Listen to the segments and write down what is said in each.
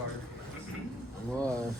What?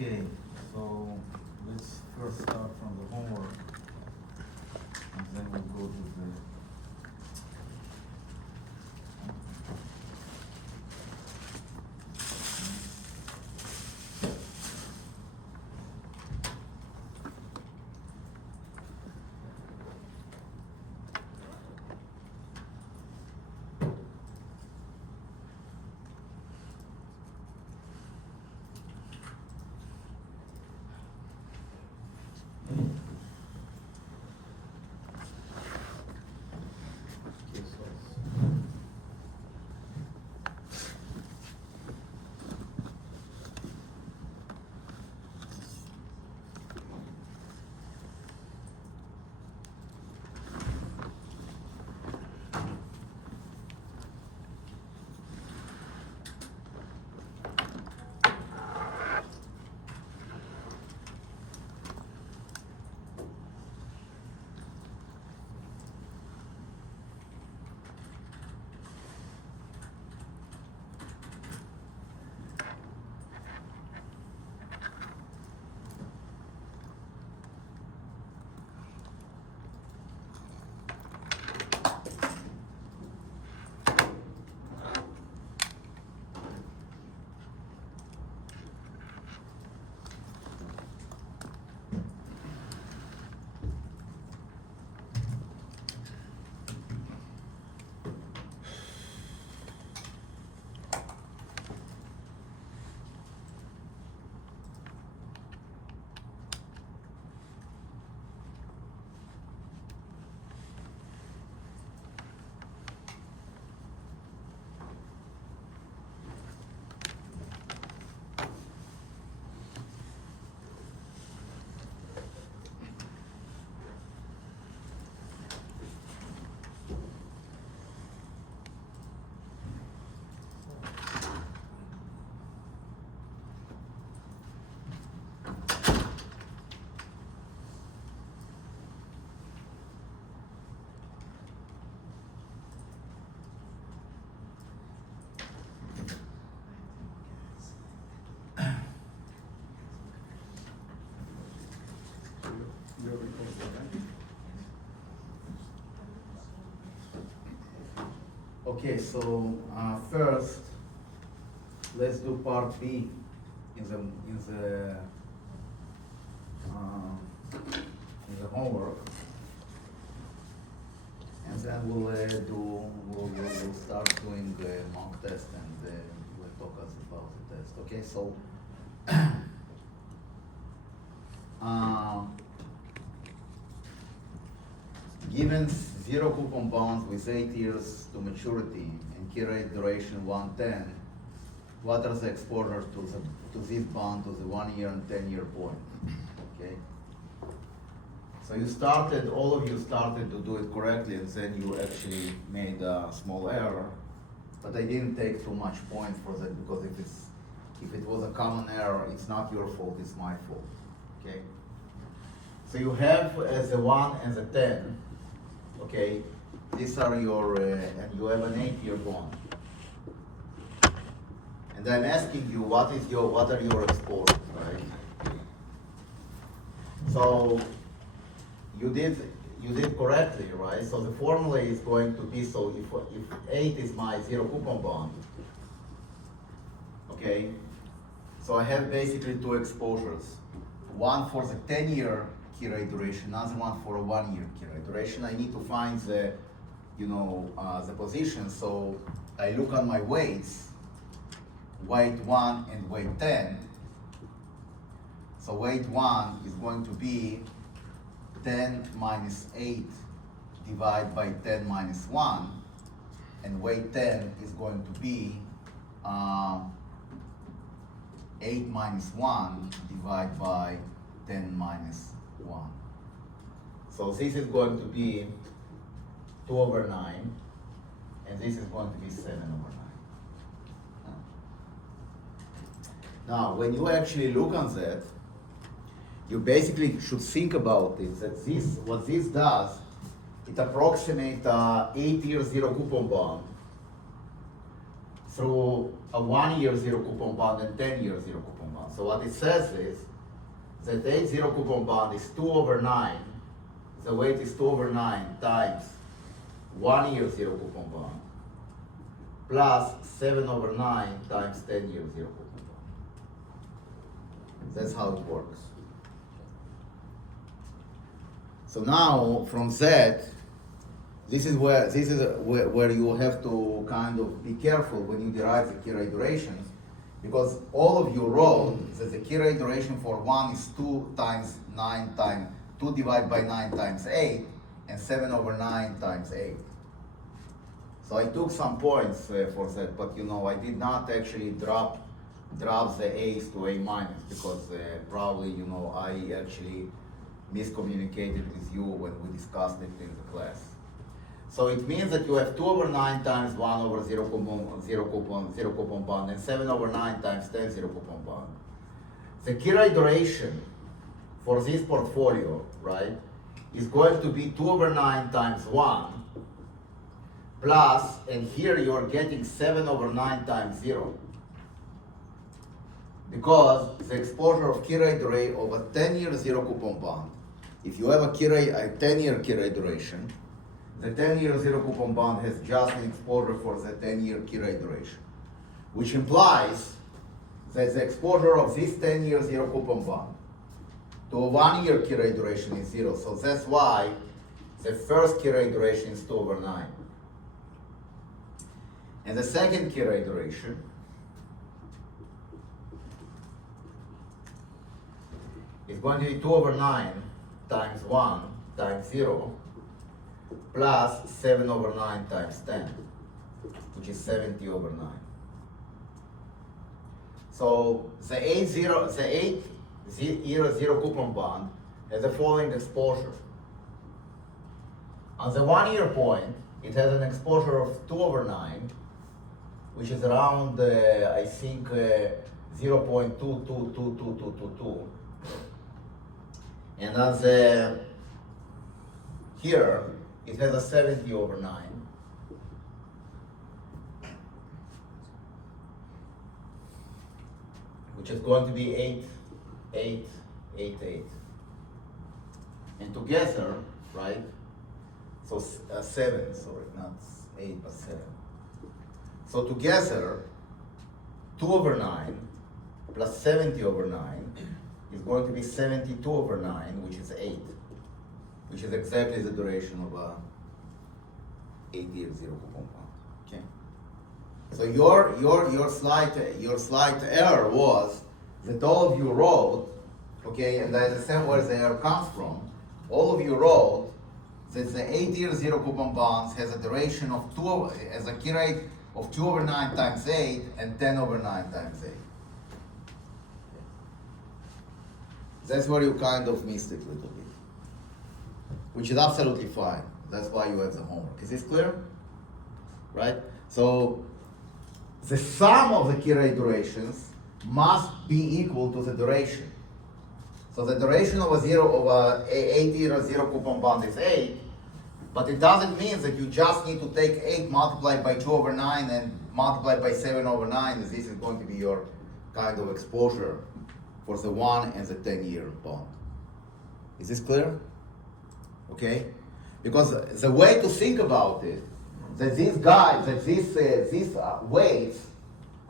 Okay, so let's first start from the homework, and then we'll go to the. Okay, so okay, so first, let's do part B in the homework, And then we'll start doing mock test and we'll talk us about the test. Okay, so given zero coupon bonds with 8 years to maturity and key rate duration 110, what are the exposures to this bond to the 1 year and 10-year point? Okay. So all of you started to do it correctly, and then you actually made a small error, but I didn't take too much points for that, because if it was a common error, it's not your fault, it's my fault, okay? So you have as the 1 and the 10, okay, these are your, and you have an 8-year bond. And I'm asking you, what are your exposures, right? So, you did correctly, right? So the formula is going to be, so if 8 is my zero coupon bond, okay? So I have basically two exposures. One for the 10-year key rate duration, another one for a 1-year key rate duration. I need to find the, the position. So I look on my weights, weight 1 and weight 10. So weight 1 is going to be 10 minus 8 divided by 10 minus 1, and weight 10 is going to be 8 minus 1 divided by 10 minus 1. So this is going to be 2 over 9, and this is going to be 7 over 9. Now, when you actually look on that, you basically should think about it, that what this does, it approximates a 8-year zero coupon bond through a 1-year zero coupon bond and 10-year zero coupon bond. So what it says is that 8 zero coupon bond is 2 over 9, the weight is 2 over 9 times 1-year zero coupon bond, plus 7 over 9 times 10-year zero coupon bond. That's how it works. So now, from that, this is where you have to kind of be careful when you derive the key rate durations, because all of you wrote that the key rate duration for 1 is 2 times 9 times 2 divided by 9 times 8, and 7 over 9 times 8. So I took some points for that, but I did not actually drop the A's to A minus, because probably I actually miscommunicated with you when we discussed it in the class. So it means that you have 2 over 9 times 1 over zero coupon bond, and 7 over 9 times 10 zero coupon bond. The key rate duration for this portfolio, right, is going to be 2 over 9 times 1 plus, and here you are getting 7 over 9 times 0. Because the exposure of key rate duration of a 10-year zero coupon bond, if you have a 10-year key rate duration, the 10-year zero coupon bond has just an exposure for the 10-year key rate duration, which implies that the exposure of this 10-year zero coupon bond to a 1-year key rate duration is 0. So that's why the first key rate duration is 2 over 9. And the second key rate duration is going to be 2 over 9 times 1 times 0 plus 7 over 9 times 10, which is 70 over 9. So the 8-year zero coupon bond has the following exposure. On the 1-year point, it has an exposure of 2 over 9, which is around, I think, 0.222222. And on the, here, it has a 70 over 9. Which is going to be 8, 8, 8, 8. And together, right? So 7, sorry, not 8, but 7. So together, 2 over 9 plus 70 over 9 is going to be 72 over 9, which is 8, which is exactly the duration of 8-year zero coupon bond. Okay. So your slight error was that all of you wrote, okay, and I understand where the error comes from. All of you wrote that the 8-year zero coupon bonds has a duration of has a key rate of 2/9 times 8 and 10/9 times 8. That's where you kind of missed it a little bit, which is absolutely fine. That's why you have the homework. Is this clear? Right? So the sum of the key rate durations must be equal to the duration. So the duration of a 8-year zero coupon bond is 8, but it doesn't mean that you just need to take 8 multiplied by 2/9 and multiplied by 7/9, and this is going to be your kind of exposure for the 1 and the 10-year bond. Is this clear? Okay? Because the way to think about it, that these guys, that these weights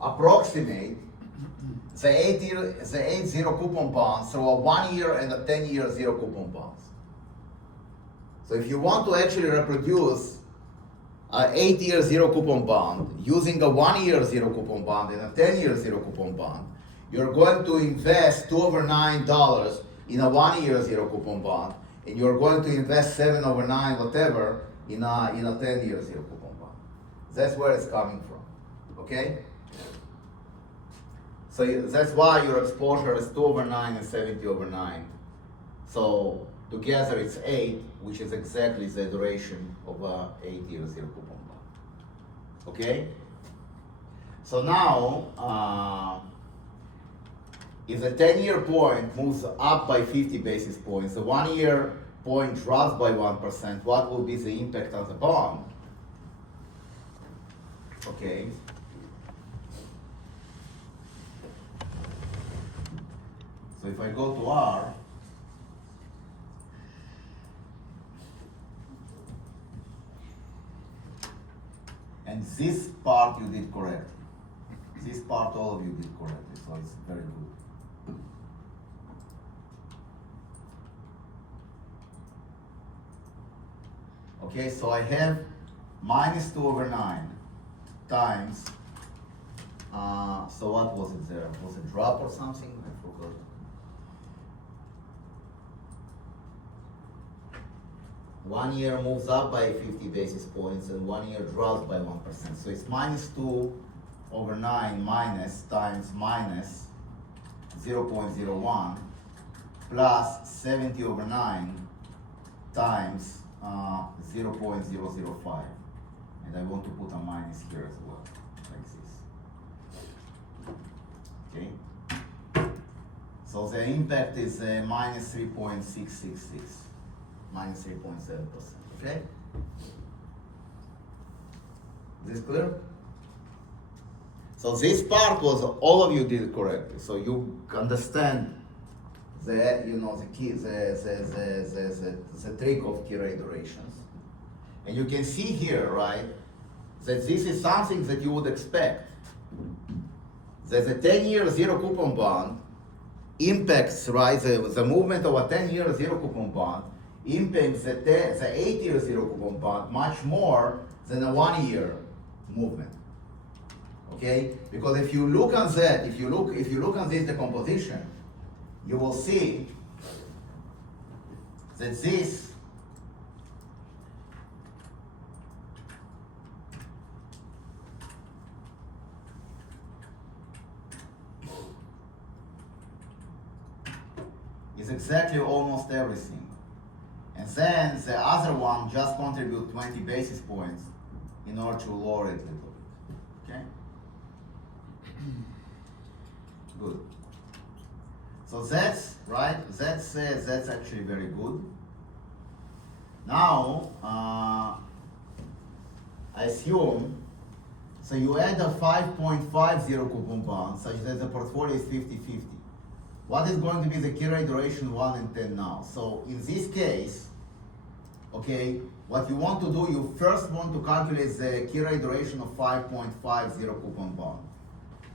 approximate the 8 zero coupon bonds through a 1-year and a 10-year zero coupon bonds. So if you want to actually reproduce an 8-year zero coupon bond using a 1-year zero coupon bond and a 10-year zero coupon bond, you're going to invest $2/9 in a 1-year zero coupon bond, and you're going to invest 7/9 whatever in a 10-year zero coupon bond. That's where it's coming from. Okay? So that's why your exposure is 2/9 and 70/9. So together it's 8, which is exactly the duration of a 8-year zero coupon bond. Okay? So now, if the 10-year point moves up by 50 basis points, the 1-year point drops by 1%, what will be the impact on the bond? Okay. So if I go to R, and this part you did correctly. This part all of you did correctly, so it's very good. Okay, so I have minus 2/9 times, so what was it there? Was it drop or something? I forgot. One year moves up by 50 basis points and 1 year drops by 1%. So it's minus 2/9 minus times minus 0.01 plus 70/9 times 0.005. And I want to put a minus here as well, like this. Okay? So the impact is minus 3.666. Minus 3.7%. Okay? Is this clear? So this part was all of you did it correctly. So you understand the key, the trick of key rate durations. And you can see here, right, that this is something that you would expect. That the 10-year zero coupon bond impacts, right, the movement of a 10-year zero coupon bond impacts the 8-year zero coupon bond much more than a 1-year movement. Okay? Because if you look on that, if you look on this decomposition, you will see that this is exactly almost everything. And then the other one just contribute 20 basis points in order to lower it a little bit. Okay? Good. So that's right. That's actually very good. Now I assume so you add a 5.50 coupon bond such that the portfolio is 50-50. What is going to be the key rate duration 1 and 10 now? So in this case, okay, what you want to do, you first want to calculate the key rate duration of 5.50 coupon bond.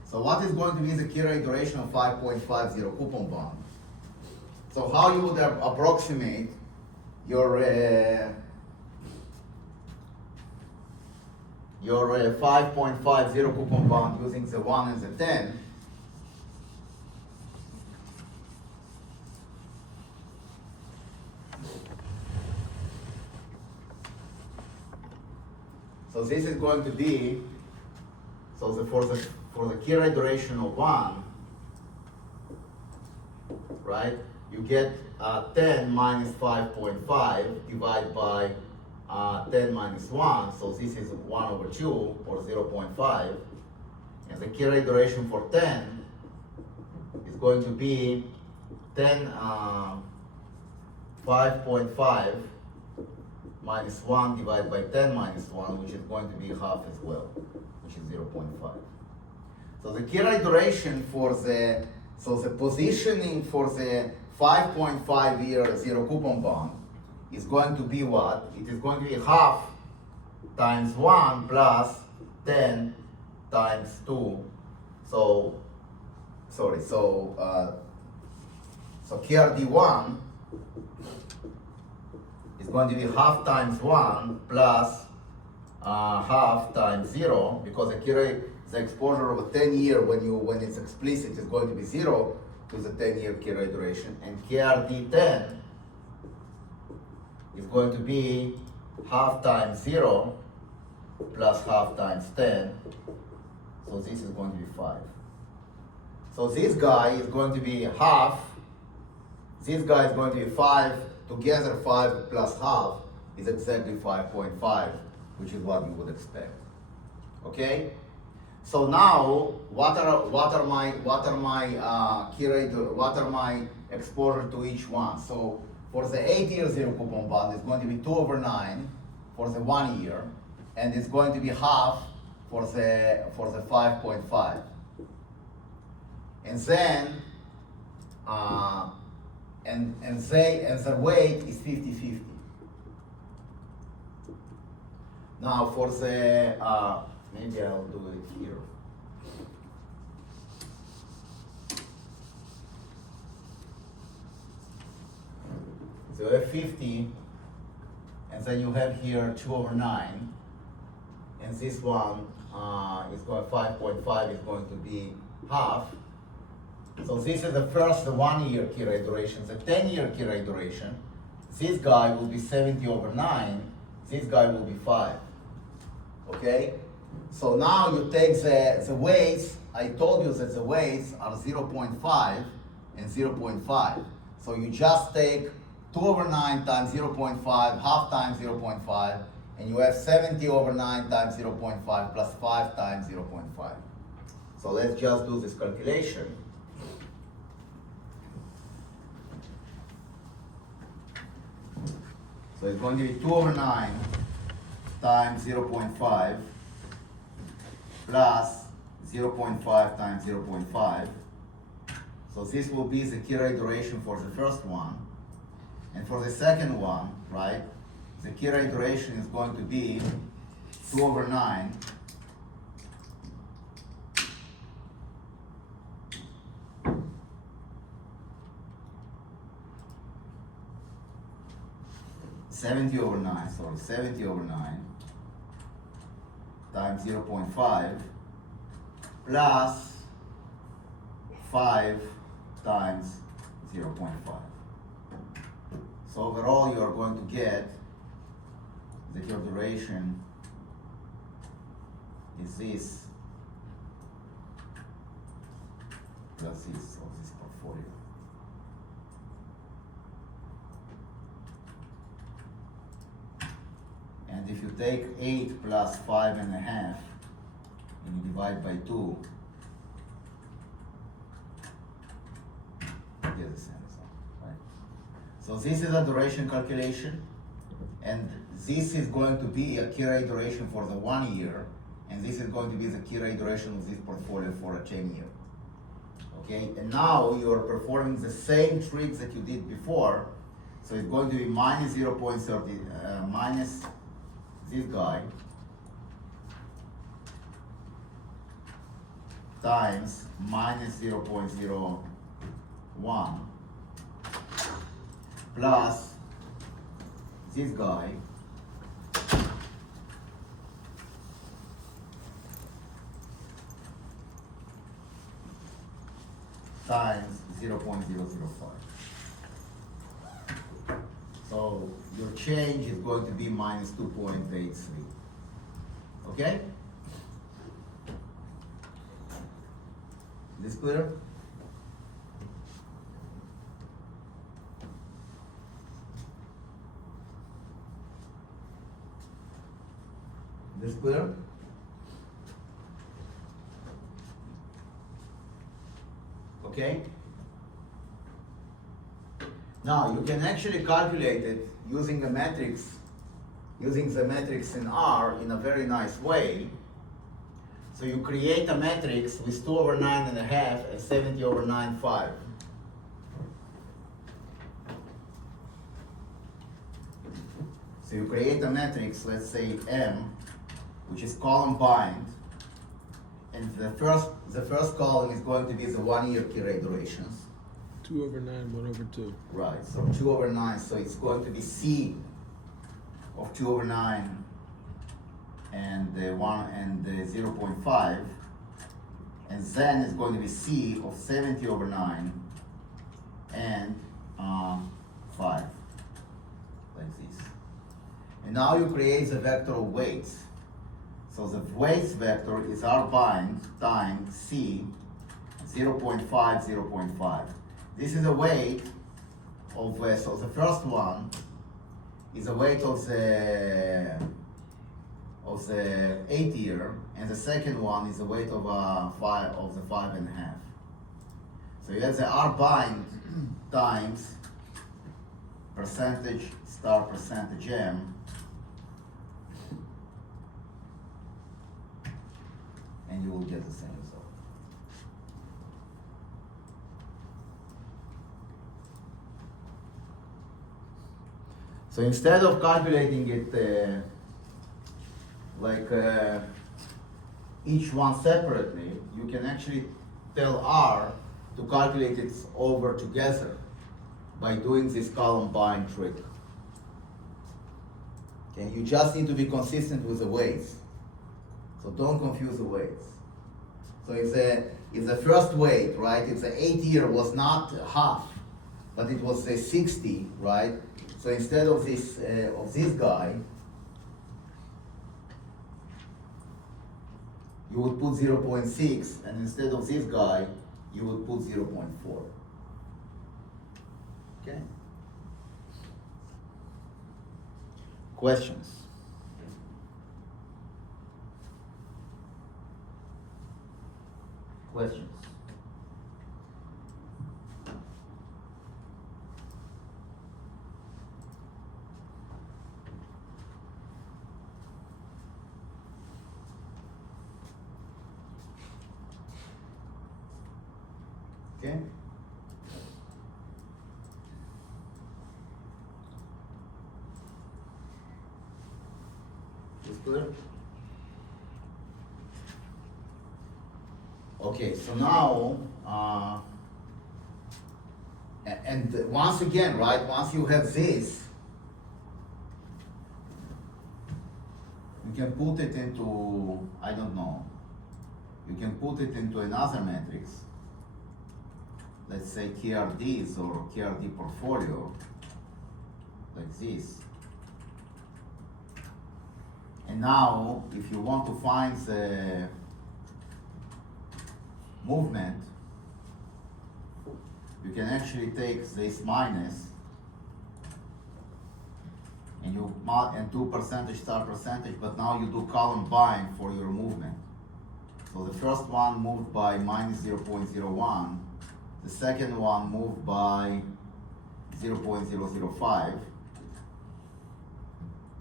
So what is going to be the key rate duration of 5.50 coupon bond? So how you would approximate your your 5.5 zero coupon bond using the 1 and the 10. So this is going to be, so for the key rate duration of 1, right? You get 10 minus 5.5 divided by 10 minus 1, so this is 1 over 2, or 0.5. And the key rate duration for 10 is going to be 5.5 minus 1 divided by 10 minus 1, which is going to be half as well, which is 0.5. So the key rate duration for the positioning for the 5.5 year zero coupon bond is going to be what? It is going to be half times 1 plus 10 times 2. So KRD1 is going to be half times 1 plus half times 0, because the exposure of a 10-year when it's explicit is going to be 0 to the 10-year key rate duration, and KRD10 is going to be half times 0 plus half times 10, so this is going to be 5. So this guy is going to be half, this guy is going to be 5, together 5 plus half is exactly 5.5, which is what you would expect. Okay? So now, what are my exposure to each one? So for the 8-year zero coupon bond, it's going to be 2 over 9 for the 1 year, and it's going to be half for the 5.5. And then and the weight is 50-50. Now for the maybe I'll do it here. So you have 50, and then you have here 2 over 9, and this one is going 5.5 is going to be half. So this is the first 1 year key rate duration. The 10-year key rate duration, this guy will be 70 over 9, this guy will be 5. Okay? So now you take the weights. I told you that the weights are 0.5 and 0.5. So you just take 2 over 9 times 0.5, half times 0.5, and you have 70 over 9 times 0.5 plus 5 times 0.5. So let's just do this calculation. So it's going to be 2 over 9 times 0.5 plus 0.5 times 0.5. So this will be the key rate duration for the first one. And for the second one, right, the key rate duration is going to be 2 over 9 70 over 9 times 0.5 plus 5 times 0.5. So overall you are going to get that your duration is this plus this of this portfolio. And if you take 8 plus 5.5 and you divide by 2, you get the same result, right? So this is a duration calculation, and this is going to be a key rate duration for the 1 year, and this is going to be the key rate duration of this portfolio for a 10-year. Okay, and now you are performing the same tricks that you did before. So it's going to be minus 0.30, minus this guy times minus 0.01 plus this guy times 0.005. So your change is going to be minus 2.83. Okay? This clear? This clear? Okay? Now you can actually calculate it using the matrix in R in a very nice way. So you create a matrix with 2 over 9 and a half and 70 over 9, 5. So you create a matrix, let's say M, which is column bind, and the first column is going to be the 1 year Curie durations. 2 over 9, 1 over 2. Right, so 2 over 9, so it's going to be C of 2 over 9 and 1 and 0.5, and then it's going to be C of 70 over 9 and 5, like this. And now you create the vector of weights. So the weights vector is R bind times C 0.5, 0.5. This is a weight of, so the first one is a weight of the 8 year, and the second one is the weight of the 5.5. So you have the R bind times percentage star percentage M, and you will get the same result. So instead of calculating it each one separately, you can actually tell R to calculate it over together by doing this column bind trick. Okay, you just need to be consistent with the weights. So don't confuse the weights. So if the first weight, right, if the 8 year was not half, but it was 60, right? So instead of this guy, you would put 0.6, and instead of this guy, you would put 0.4. Okay? Questions? Questions? Okay? Is clear? Okay, so now, and once again, right, once you have this, you can put it into, I don't know, you can put it into another matrix. Let's say KRDs or KRD portfolio, like this. And now, if you want to find the movement, you can actually take this minus and you do percentage star percentage, but now you do column bind for your movement. So the first one moved by minus 0.01, the second one moved by 0.005,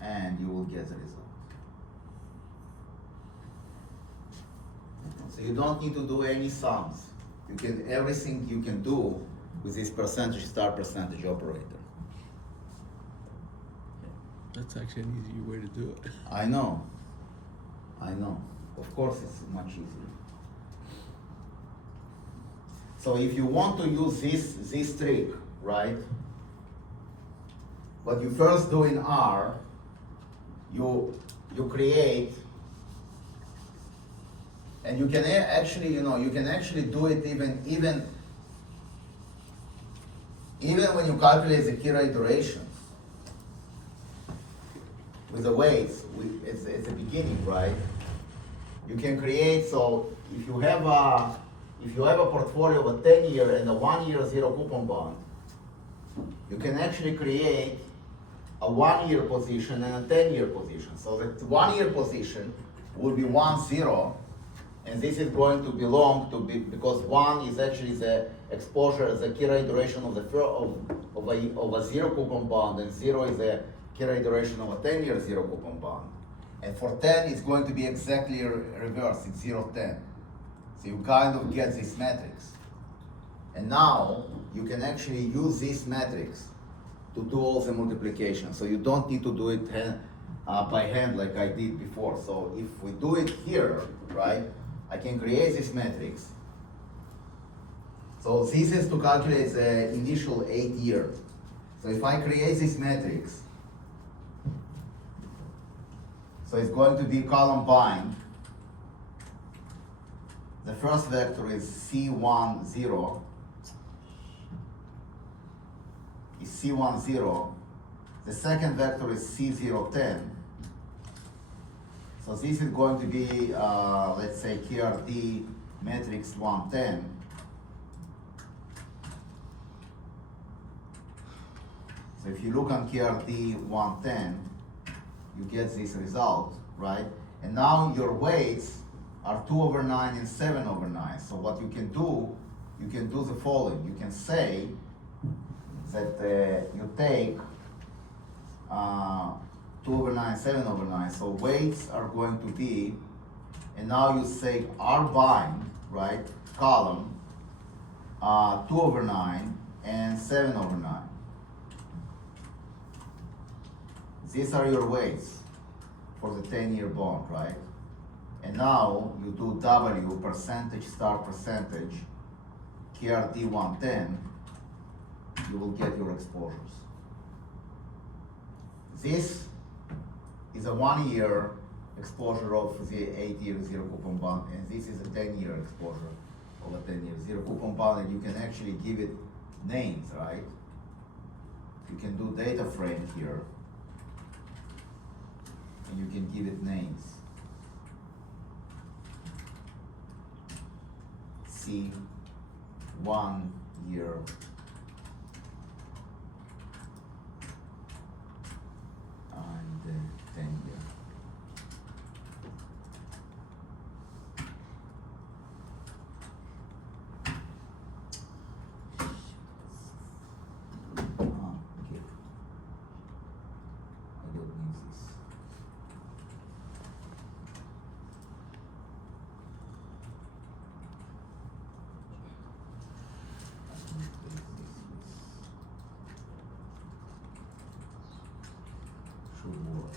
and you will get the result. So you don't need to do any sums. You can, everything you can do with this percentage star percentage operator. That's actually an easier way to do it. I know. Of course it's much easier. So if you want to use this trick, right? What you first do in R, you create, and you can actually, you can actually do it even even when you calculate the Kira iterations with the weights, it's the beginning, right? You can create, so if you have a portfolio of a 10-year and a 1-year zero coupon bond, you can actually create a 1-year position and a 10-year position. So the 1-year position will be 1-0, and this is going to belong to because 1 is actually the exposure, the Kira duration of a zero coupon bond, and 0 is the Kira duration of a 10-year zero coupon bond. And for 10, it's going to be exactly reverse. It's 0, 10. So you kind of get this matrix. And now you can actually use this matrix to do all the multiplication. So you don't need to do it by hand like I did before. So if we do it here, right, I can create this matrix. So this is to calculate the initial 8-year. So if I create this matrix, so it's going to be column bind. The first vector is C1, 0. Is C1, 0. The second vector is C0, 10. So this is going to be, let's say, KRD matrix 110. So if you look on KRD 110, you get this result, right? And now your weights are 2/9 and 7/9. So what you can do the following. You can say that you take 2/9, 7/9. So weights are going to be, and now you say R bind, right? Column 2/9 and 7/9. These are your weights for the 10-year bond, right? And now you do W percentage star percentage, KRD 110, you will get your exposures. This is a 1-year exposure of the 8-year zero coupon bond, and this is a 10-year exposure of a 10-year zero coupon bond, and you can actually give it names, right? You can do data frame here, and you can give it names. C 1 year and 10-year. Okay. I don't need this. Should work.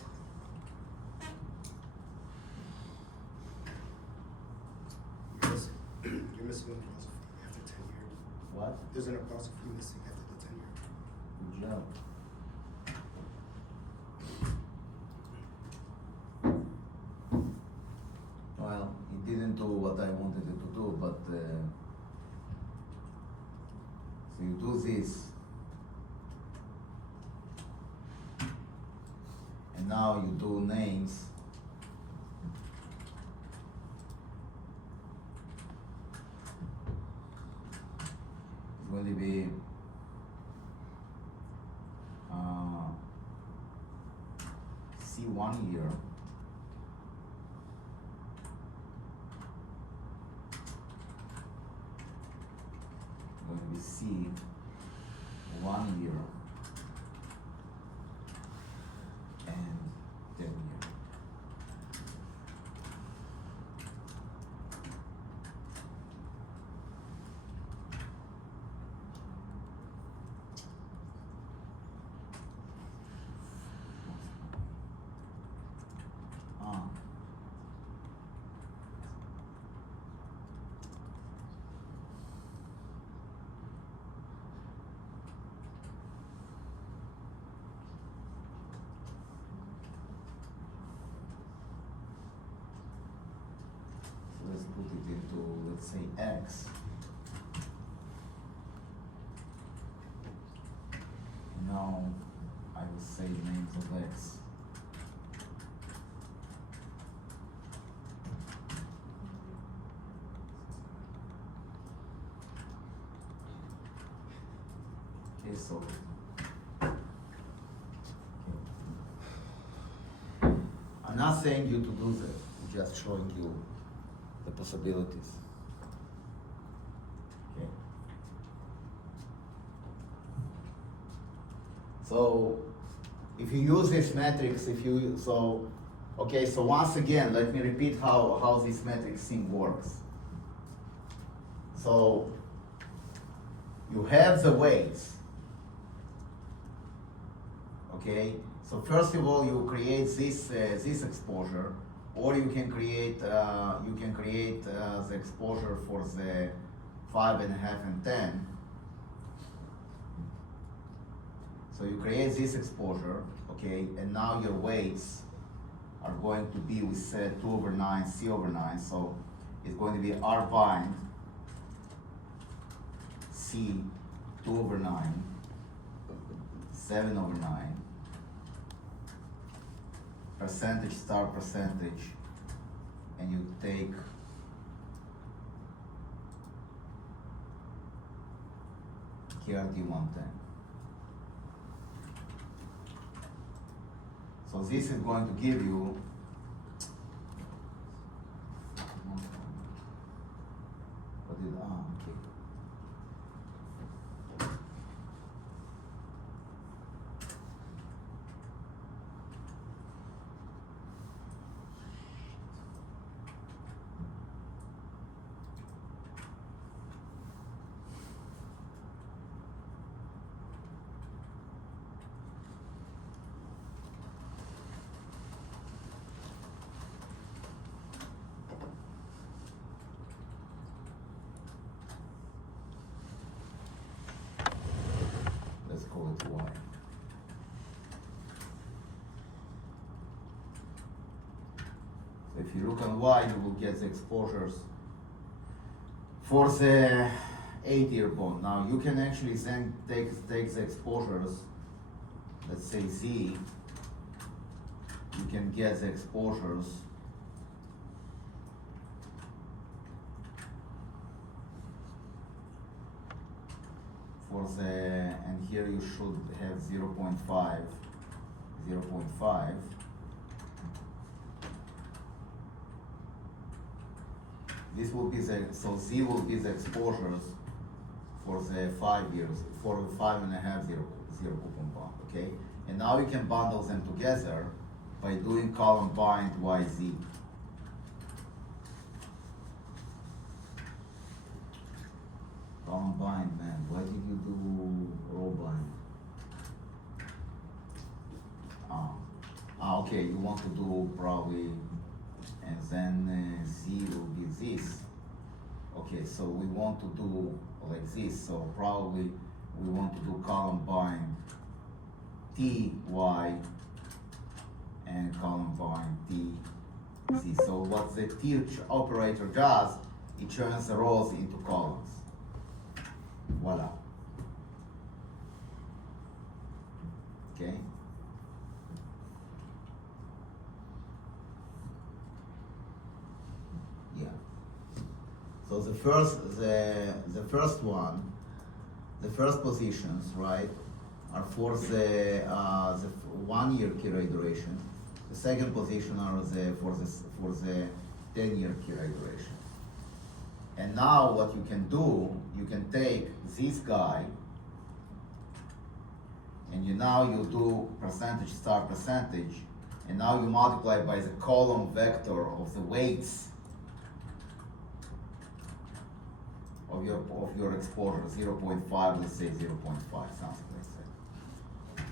You're missing an apostrophe after 10 years. What? There's an apostrophe missing after the 10 years. Good job. Well, it didn't do what I wanted it to do, but so you do this, and now you do names. It's going to be C1 year. Going to be C 1 year and 10 year. Let's put it into, let's say, X. now I will say the names of x. Okay, so I'm not saying you to do this, I'm just showing you the possibilities. Okay. So if you use this matrix, okay, so once again, let me repeat how this matrix thing works. So you have the weights. Okay, so first of all, you create this exposure, or you can create the exposure for the 5.5 and 10. So you create this exposure, okay, and now your weights are going to be with 2/9, C/9. So it's going to be R bind C 2/9, 7/9. Percentage star percentage, and you take KRT 110. So this is going to give you okay. Let's call it Y. So if you look on Y, you will get the exposures for the 8-year bond. Now you can actually then take the exposures, let's say Z, you can get the exposures for the, and here you should have 0.5. This will be so Z will be the exposures for the 5 years, for the 5.5 zero coupon bond, okay? And now you can bundle them together by doing column bind YZ. Column bind, man, why did you do row bind? Okay, you want to do probably, and then Z will be this. Okay, so we want to do like this, so probably we want to do column bind T, Y, and column bind T, Z. So what the T operator does, it turns the rows into columns. Voila. Okay. Yeah. So the first positions, right, are for the 1 year KRA duration. The second position are for the 10-year KRA duration. And now what you can do, you can take this guy, and now you do percentage star percentage, and now you multiply by the column vector of the weights of your exposure, 0.5, let's say 0.5, something like that.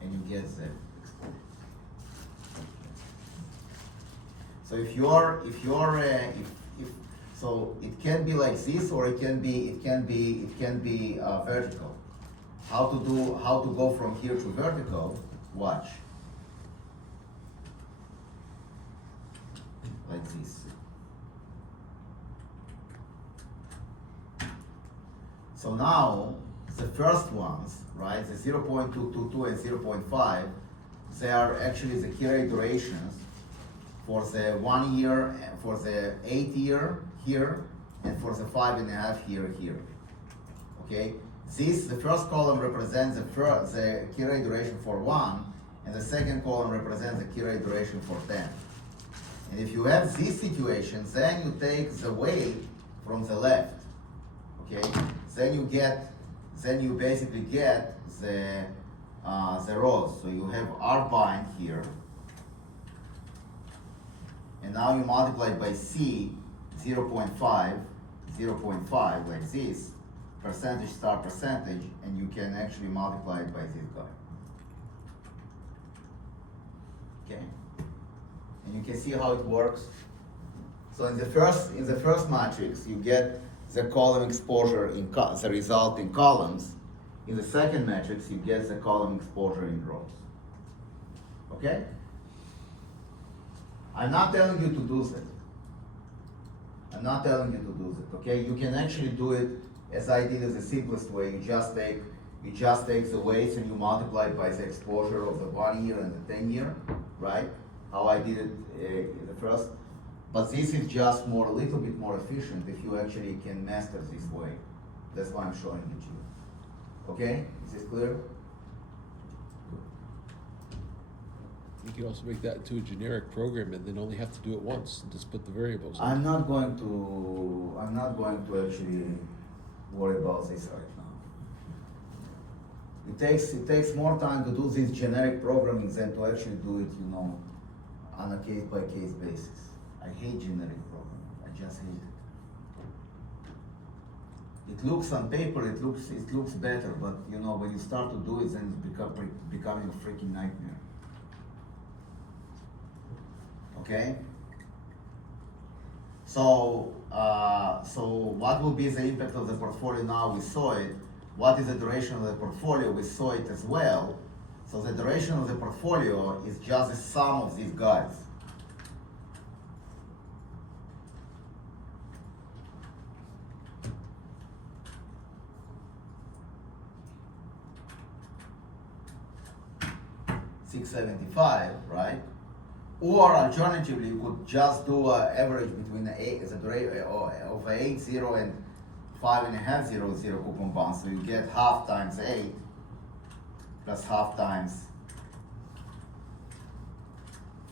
And you get the exposure. So so it can be like this, or it can be vertical. How to go from here to vertical? Watch. Like this. So now the first ones, right, the 0.222 and 0.5, they are actually the key rate durations for the 1 year, for the 8 year here, and for the 5.5 year here. Okay, the first column represents the key rate duration for 1, and the second column represents the key rate duration for 10. And if you have this situation, then you take the weight from the left. Okay, then you basically get the rows. So you have R bind here, and now you multiply it by C 0.5, 0.5 like this, percentage star percentage, and you can actually multiply it by this guy. Okay, and you can see how it works. So in the first matrix, you get the column exposure in the result in columns. In the second matrix, you get the column exposure in rows. Okay? I'm not telling you to do that. I'm not telling you to do that. Okay? You can actually do it as I did, as the simplest way. You just take the weights and you multiply it by the exposure of the 1 year and the 10 year, right? How I did it in the first. But this is just a little bit more efficient if you actually can master this way. That's why I'm showing it to you. Okay? Is this clear? You could also make that into a generic program and then only have to do it once and just put the variables in. I'm not going to actually worry about this right now. It takes more time to do this generic programming than to actually do it, on a case by case basis. I hate generic programming. I just hate it. It looks on paper, it looks better, but when you start to do it, then it's becoming a freaking nightmare. Okay? So what will be the impact of the portfolio now? We saw it. What is the duration of the portfolio? We saw it as well. So the duration of the portfolio is just the sum of these guys. $675, right? Or alternatively, you could just do an average between the 80 and 5.500 coupon bonds. So you get half times 8 plus half times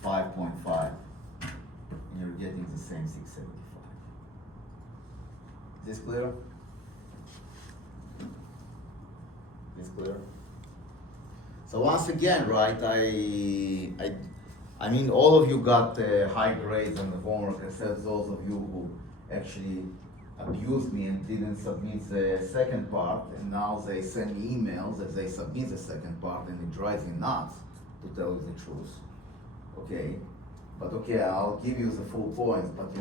5.5, and you're getting the same 675. Is this clear? Is this clear? So once again, right, I mean, all of you got high grades on the homework, except those of you who actually abused me and didn't submit the second part, and now they send me emails that they submit the second part, and it drives me nuts, to tell you the truth. Okay, but okay, I'll give you the full points, but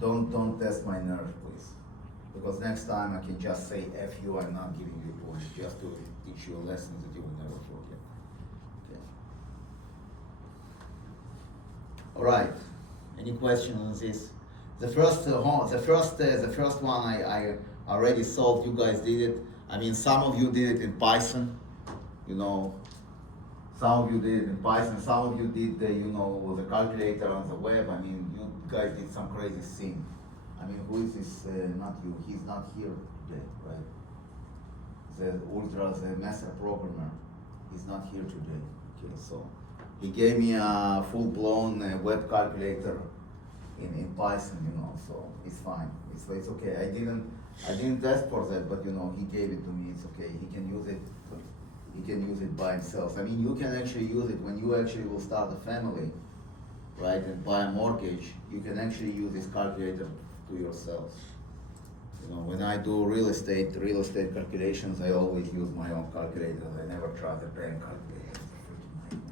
don't test my nerve, please, because next time I can just say F you, I'm not giving you points, just to teach you a lesson that you will never forget. Okay. All right. Any questions on this? The first one I already solved. You guys did it. I mean, some of you did it in Python. Some of you did it in Python. Some of you did the calculator on the web. I mean, you guys did some crazy thing. I mean, who is this? Not you. He's not here today, right? The master programmer. He's not here today. Okay, so he gave me a full-blown web calculator in Python, so it's fine. It's okay. I didn't ask for that, but he gave it to me. It's okay. He can use it. He can use it by himself. I mean, you can actually use it when you actually will start a family, right, and buy a mortgage. You can actually use this calculator to yourselves. When I do real estate calculations, I always use my own calculator. I never trust the bank calculator. It's a freaking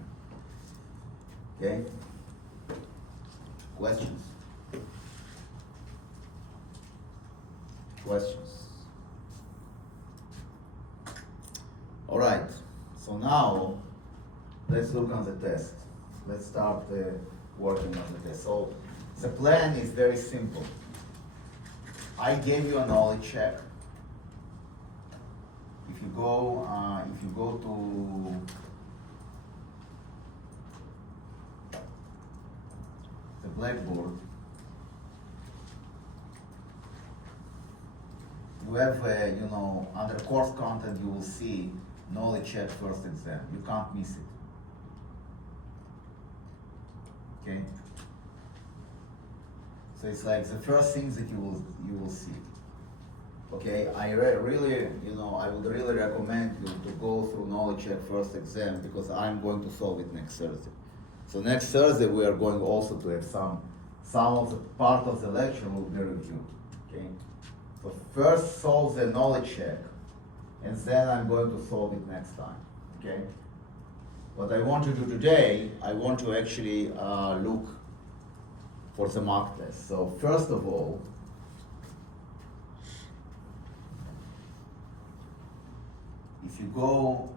nightmare. Okay? Questions? Questions? All right. So now, let's look on the test. Let's start working on the test. So the plan is very simple. I gave you a knowledge check. if you go to the Blackboard, you have, under course content, you will see knowledge check first exam. You can't miss it. Okay? So it's like the first things that you will see. Okay, I really, I would really recommend you to go through knowledge check first exam because I'm going to solve it next Thursday. So next Thursday we are going also to have some of the part of the lecture will be reviewed. Okay, so first solve the knowledge check, and then I'm going to solve it next time. Okay. What I want to do today, I want to actually look for the mock test. So first of all, if you go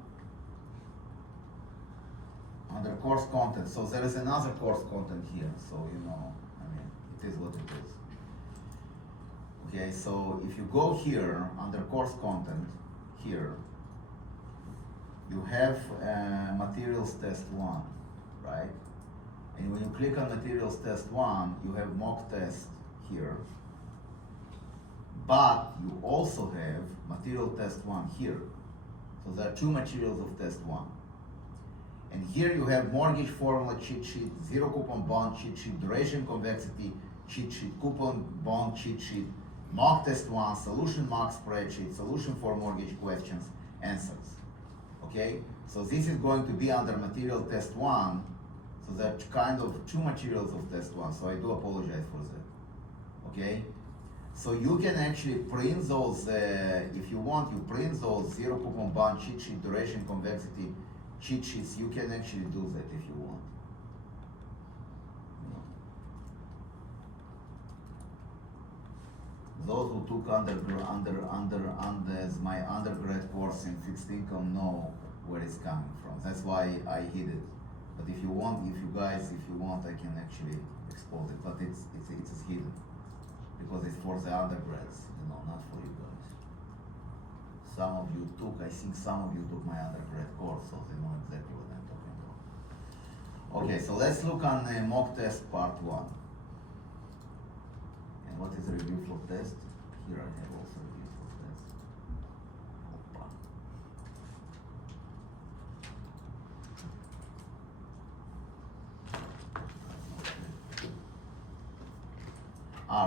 under course content, so there is another course content here, so it is what it is. Okay, so if you go here under course content, here, you have materials test 1, right? And when you click on materials test 1, you have mock test here. But you also have material test 1 here. So there are 2 materials of test 1. And here you have mortgage formula cheat sheet, zero coupon bond cheat sheet, duration convexity cheat sheet, coupon bond cheat sheet, mock test 1, solution mock spreadsheet, solution for mortgage questions, answers. Okay, so this is going to be under material test 1, so that kind of 2 materials of test 1, so I do apologize for that. Okay, so you can actually print those, if you want, you print those zero coupon bond cheat sheet, duration convexity cheat sheets, you can actually do that if you want. Those who took as my undergrad course in fixed income know where it's coming from. That's why I hid it. But if you want, I can actually expose it. But it's hidden because it's for the undergrads, not for you guys. I think some of you took my undergrad course, so they know exactly what I'm talking about. Okay, so let's look on mock test part 1. And what is review for test? Here I have also review for test. Opa.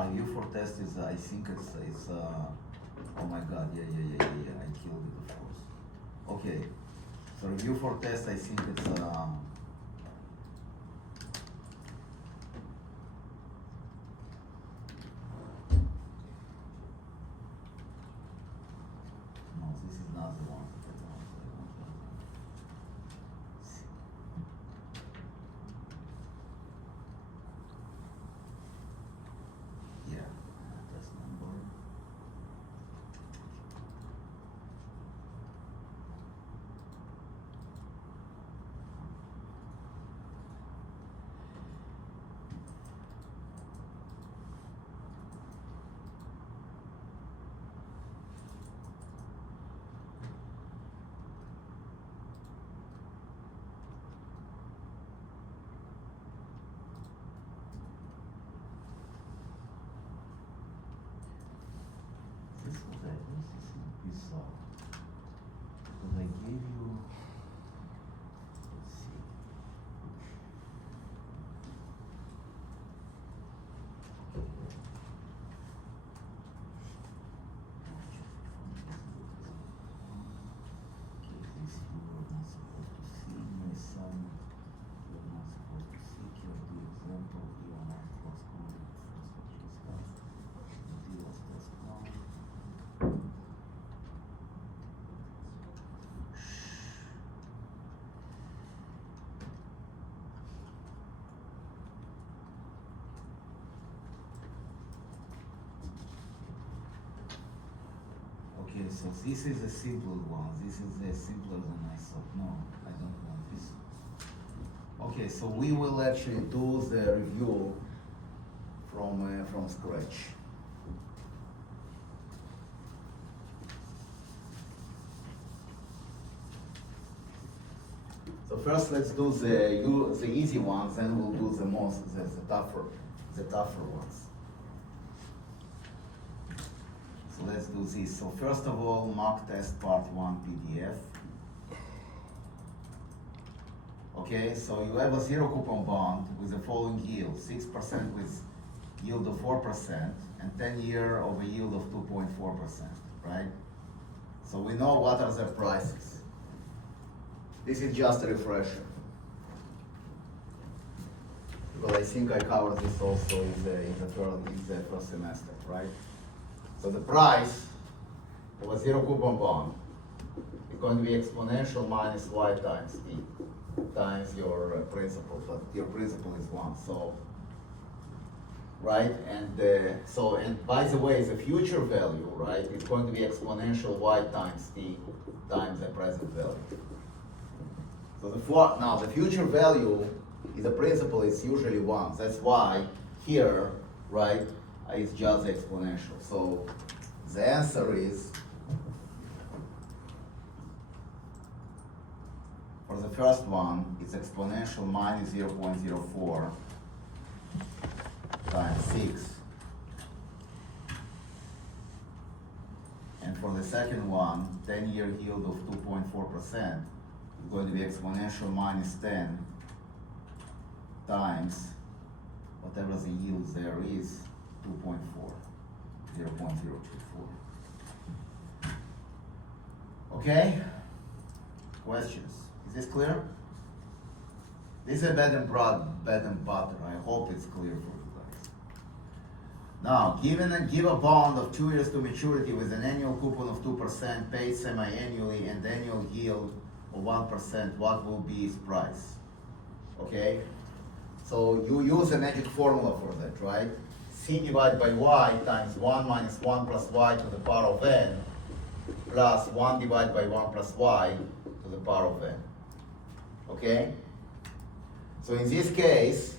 Review for test is, I think it's oh my god, yeah, I killed it, of course. Okay, so review for test, I think it's, no, this is not the one that I want. Yeah, test number. This was that this is bizarre. Because I gave you, let's see. Okay, this you were not supposed to see, my son. You were not supposed to see. Here the example, you are not cross coding. That's what you start. Materials test 1. Okay, so this is a simple one. This is simpler than I thought. No, I don't want this. Okay, so we will actually do the review from scratch. So first let's do the easy ones, then we'll do the tougher ones. So let's do this. So first of all, mock test part 1 PDF. Okay, so you have a zero coupon bond with the following yield: 6% with yield of 4% and 10-year of a yield of 2.4%, right? So we know what are their prices. This is just a refresher. Because I think I covered this also in the first semester, right? So the price of a zero coupon bond is going to be exponential minus y times t times your principal, but your principal is 1. So, right? And and by the way, the future value, right, is going to be exponential y times t times the present value. So the future value is the principal is usually 1. That's why here, right, it's just exponential. So the answer is, for the first one, it's exponential minus 0.04 times 6. And for the second one, 10-year yield of 2.4%, is going to be exponential minus 10 times whatever the yield there is, 2.4, 0.024. Okay? Questions? Is this clear? This is a bed and butter. I hope it's clear for you guys. Now, give a bond of 2 years to maturity with an annual coupon of 2%, paid semi-annually, and annual yield of 1%, what will be its price? Okay? So you use a magic formula for that, right? C divided by y times 1 minus 1 plus y to the power of n plus 1 divided by 1 plus y to the power of n. Okay? So in this case,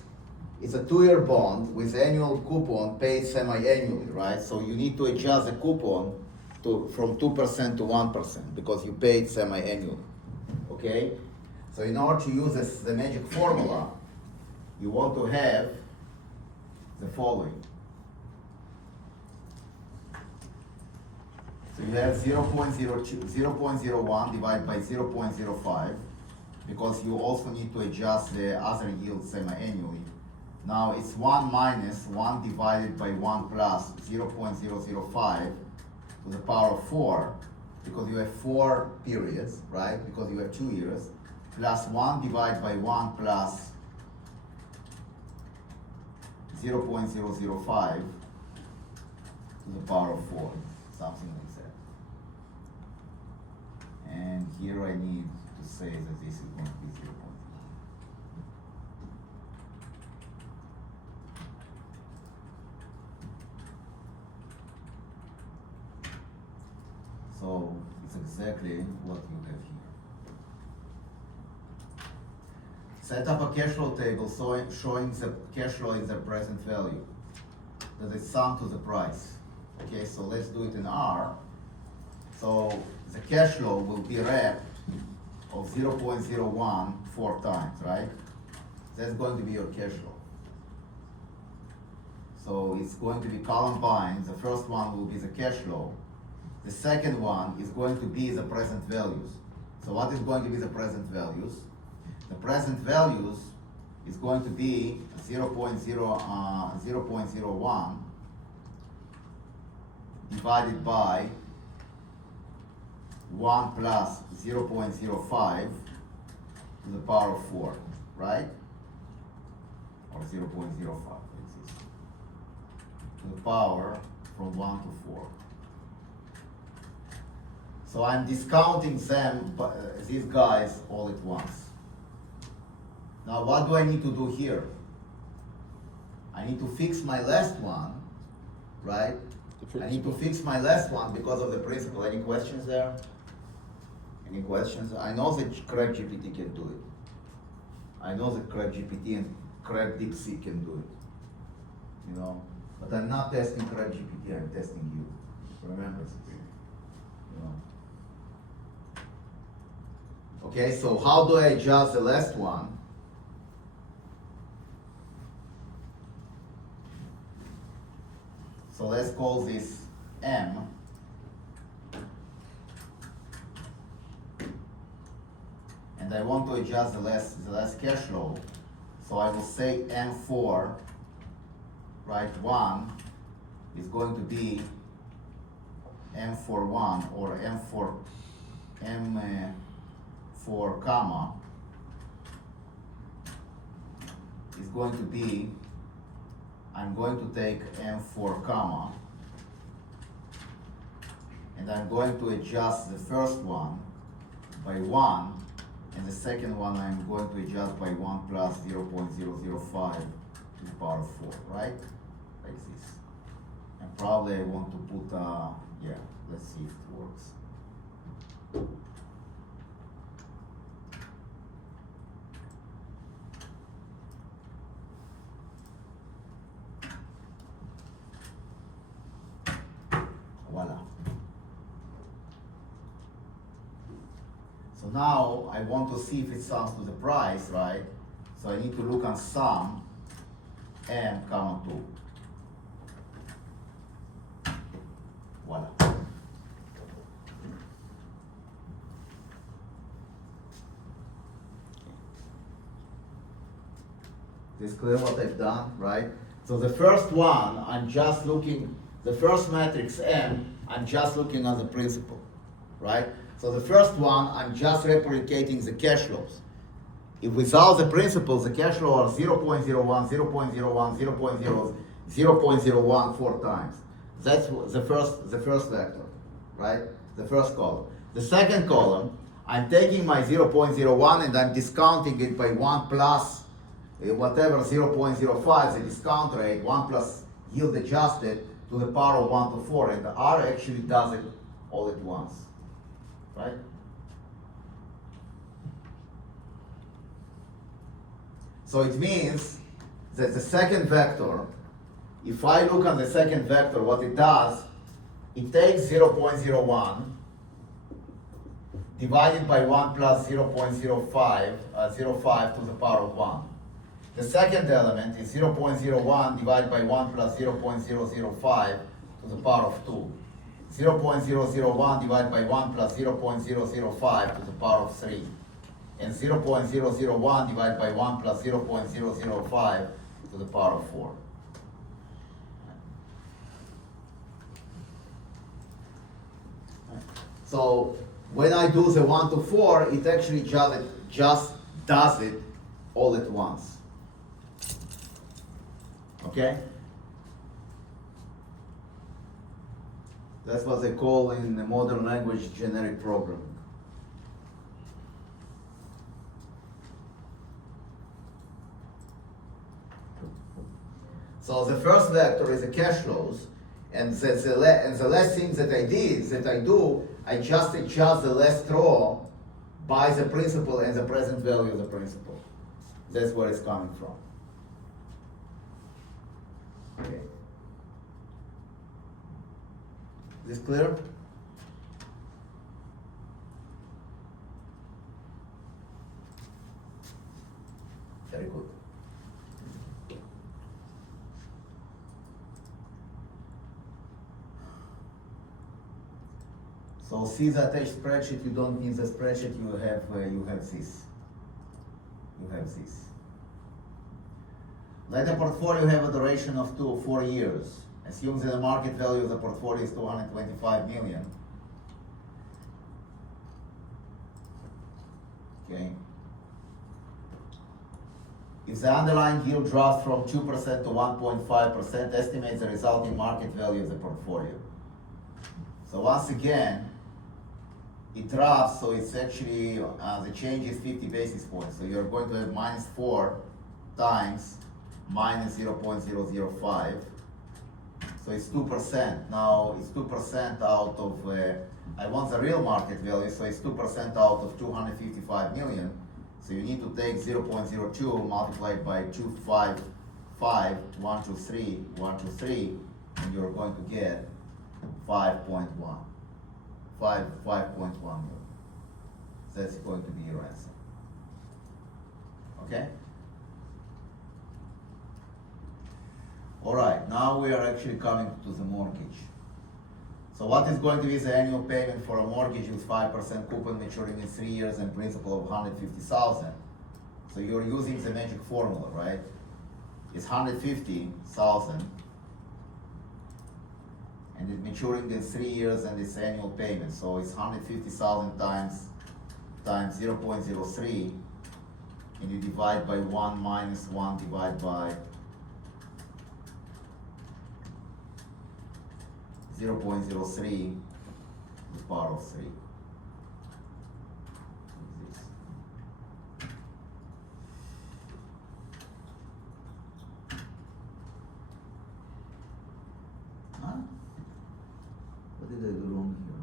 it's a 2-year bond with annual coupon paid semi-annually, right? So you need to adjust the coupon from 2% to 1% because you paid semi-annually. Okay? So in order to use the magic formula, you want to have the following. So you have 0.01 divided by 0.05 because you also need to adjust the other yield semi-annually. Now it's 1 minus 1 divided by 1 plus 0.005 to the power of 4 because you have 4 periods, right? Because you have 2 years, plus 1 divided by 1 plus 0.005 to the power of 4, something like that. And here I need to say that this is going to be 0.0. So it's exactly what you have here. Set up a cash flow table showing the cash flow is the present value, that is sum to the price. Okay, so let's do it in R. So the cash flow will be rep of 0.01 4 times, right? That's going to be your cash flow. So it's going to be column bind. The first one will be the cash flow. The second one is going to be the present values. So what is going to be the present values? The present values is going to be 0.01 divided by 1 plus 0.05 to the power of 4, right? Or 0.05, to the power from 1 to 4. So I'm discounting them, these guys, all at once. Now what do I need to do here? I need to fix my last one, right? I need to fix my last one because of the principle. Any questions there? Any questions? I know that Craig GPT can do it. I know that Craig GPT and Craig DeepSeek can do it. You know, but I'm not testing Craig GPT, I'm testing you. Remember, you know. Okay, so how do I adjust the last one? So let's call this M. And I want to adjust the last cash flow. So I will say M4, right, 1 is going to be M41 or M4 comma is going to be, I'm going to take M4 comma, and I'm going to adjust the first one by 1, and the second one I'm going to adjust by 1 plus 0.005 to the power of 4, right? Like this. And probably I want to put, yeah, let's see if it works. Voila. So now I want to see if it sums to the price, right? So I need to look on sum M comma 2. Voila. This is clear what I've done, right? So the first one, I'm just looking, the first matrix M, I'm just looking at the principal, right? So the first one, I'm just replicating the cash flows. If without the principals, the cash flow are 0.01, 0.01, 0.0, 0.01 4 times. That's the first vector, right? The first column. The second column, I'm taking my 0.01 and I'm discounting it by 1 plus whatever 0.05, the discount rate, 1 plus yield adjusted to the power of 1 to 4, and the R actually does it all at once, right? So it means that the second vector, if I look at the second vector, what it does, it takes 0.01 divided by 1 plus 0.05, 05 to the power of 1. The second element is 0.01 divided by 1 plus 0.005 to the power of 2. 0.001 divided by 1 plus 0.005 to the power of 3. And 0.001 divided by 1 plus 0.005 to the power of 4. So when I do the 1 to 4, it actually just does it all at once. Okay? That's what they call in the modern language generic programming. So the first vector is the cash flows, and the last thing that I do, I just adjust the last row by the principal and the present value of the principal. That's where it's coming from. Okay. Is this clear? Very good. So see the attached spreadsheet, you don't need the spreadsheet, you have this. You have this. Let the portfolio have a duration of 4 years. Assume that the market value of the portfolio is 225 million. Okay. If the underlying yield drops from 2% to 1.5%, estimate the resulting market value of the portfolio. So once again, it drops, so it's actually, the change is 50 basis points. So you're going to have minus 4 times minus 0.005. So it's 2%. Now it's 2% out of, I want the real market value, so it's 2% out of 255 million. So you need to take 0.02 multiplied by 255, 123, 123, and you're going to get 5.1 million. That's going to be your answer. Okay? All right, now we are actually coming to the mortgage. So what is going to be the annual payment for a mortgage with 5% coupon maturing in 3 years and principal of 150,000? So you're using the magic formula, right? It's 150,000 and it's maturing in 3 years and it's annual payment. So it's 150,000 times 0.03 and you divide by 1 minus 1 divided by 0.03 to the power of 3. Like this. Huh? What did I do wrong here?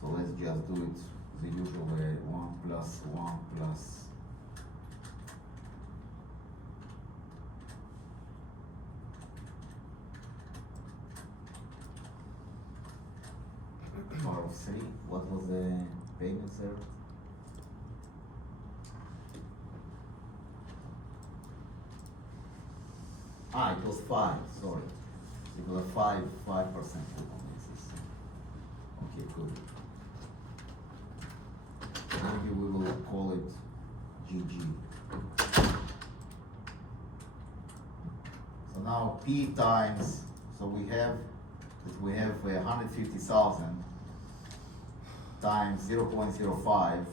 So let's just do it the usual way, 1 plus 1 plus power of 3. What was the payment there? It was 5, sorry. It was a 5% coupon. This is okay, good. Maybe we will call it GG. So now P times, so we have 150,000 times 0.05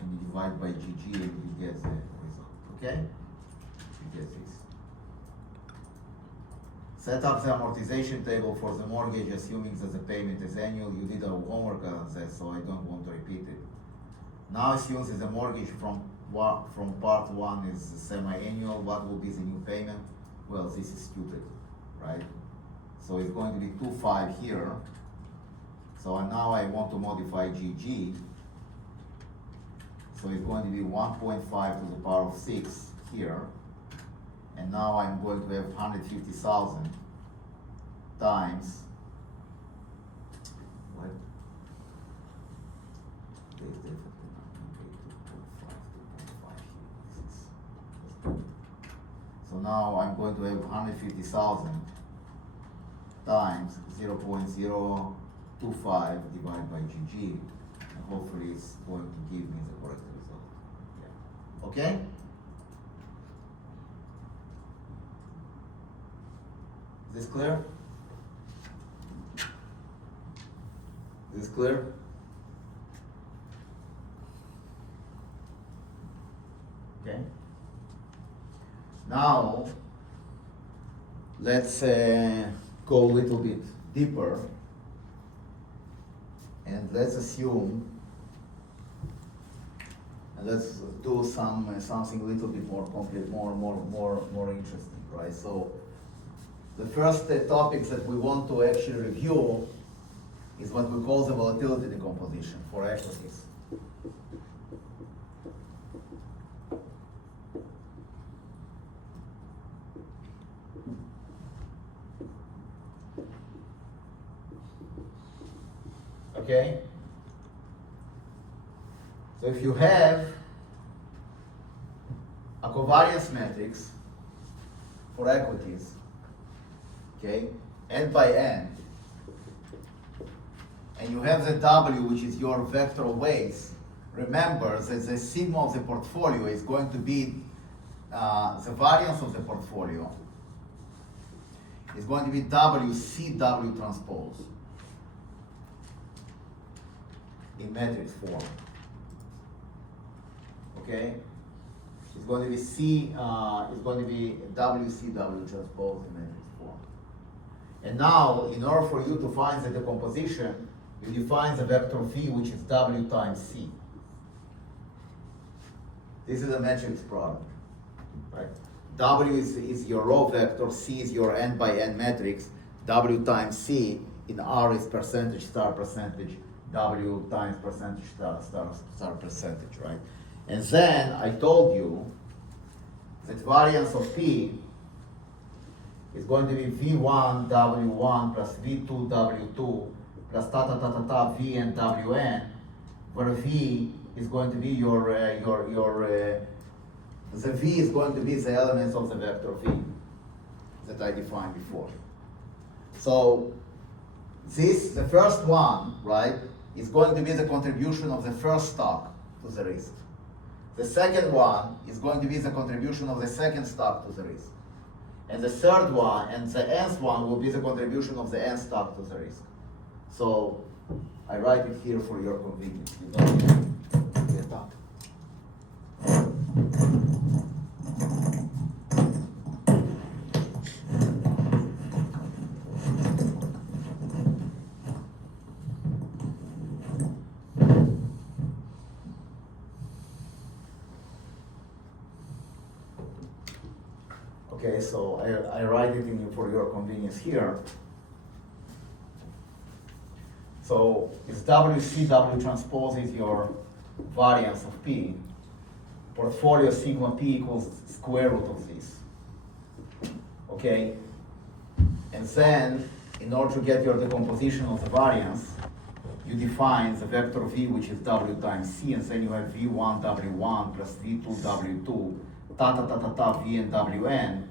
and you divide by GG and you get the result, okay? You get this. Set up the amortization table for the mortgage assuming that the payment is annual. You did our homework on that, so I don't want to repeat it. Now assumes that the mortgage from part 1 is semi-annual. What will be the new payment? Well, this is stupid, right? So it's going to be 2.5 here. So now I want to modify GG. So it's going to be 1.5 to the power of 6 here. And now I'm going to have 150,000 times what? So now I'm going to have 150,000 times 0.025 divided by GG, and hopefully it's going to give me the correct result. Yeah. Okay? Is this clear? Is this clear? Okay. Now, let's go a little bit deeper, and let's assume, and let's do something a little bit more complete, more interesting, right? So, the first topics that we want to actually review is what we call the volatility decomposition for equities. Okay? So if you have a covariance matrix for equities, okay, n by n, and you have the W, which is your vector weights, remember that the sigma of the portfolio is going to be the variance of the portfolio is going to be WCW transpose in matrix form. Okay? It's going to be it's going to be WCW transpose in matrix form. And now, in order for you to find the decomposition, you define the vector V, which is W times C. This is a matrix product, right? W is your row vector, C is your n by n matrix, W times C in R is percentage star percentage, W times percentage star percentage, right? And then I told you that variance of P is going to be V1 W1 plus V2 W2 plus ta ta ta ta ta Vn Wn, where V is going to be the V is going to be the elements of the vector V that I defined before. So the first one, right, is going to be the contribution of the first stock to the risk. The second one is going to be the contribution of the second stock to the risk. And the third one, and the nth one, will be the contribution of the nth stock to the risk. So I write it here for your convenience. You don't need to get up. Okay, so I write it in for your convenience here. So it's WCW transpose is your variance of P. Portfolio sigma P equals square root of this. Okay? And then, in order to get your decomposition of the variance, you define the vector V, which is W times C, and then you have V1 W1 plus V2 W2, ta ta ta ta ta Vn Wn,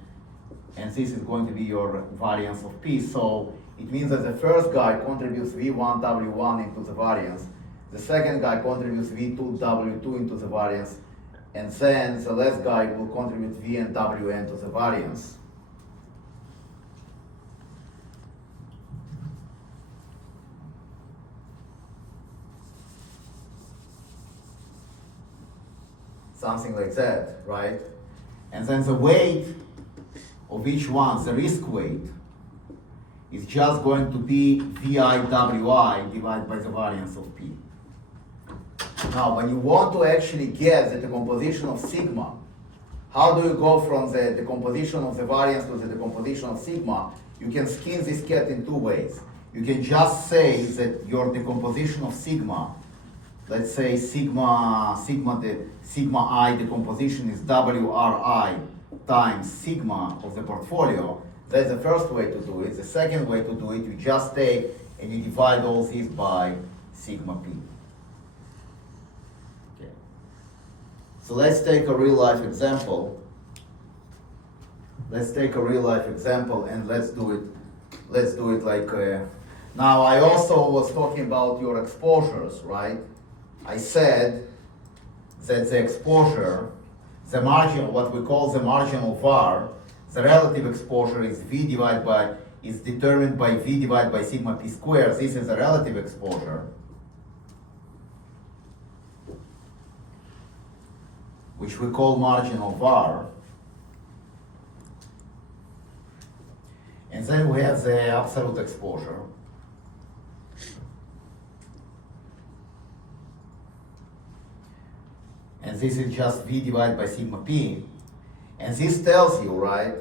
and this is going to be your variance of P. So it means that the first guy contributes V1 W1 into the variance, the second guy contributes V2 W2 into the variance, and then the last guy will contribute Vn Wn to the variance. Something like that, right? And then the weight of each one, the risk weight, is just going to be VI WI divided by the variance of P. Now, when you want to actually get the decomposition of sigma, how do you go from the decomposition of the variance to the decomposition of sigma? You can skin this cat in two ways. You can just say that your decomposition of sigma, let's say sigma I decomposition is WRI times sigma of the portfolio. That's the first way to do it. The second way to do it, you just take and you divide all these by sigma P. Okay. So let's take a real life example. Let's take a real life example and let's do it like, now I also was talking about your exposures, right? I said that the exposure, the margin, what we call the marginal var, the relative exposure is is determined by V divided by sigma P squared. This is the relative exposure, which we call marginal var. And then we have the absolute exposure. And this is just V divided by sigma P. And this tells you, right,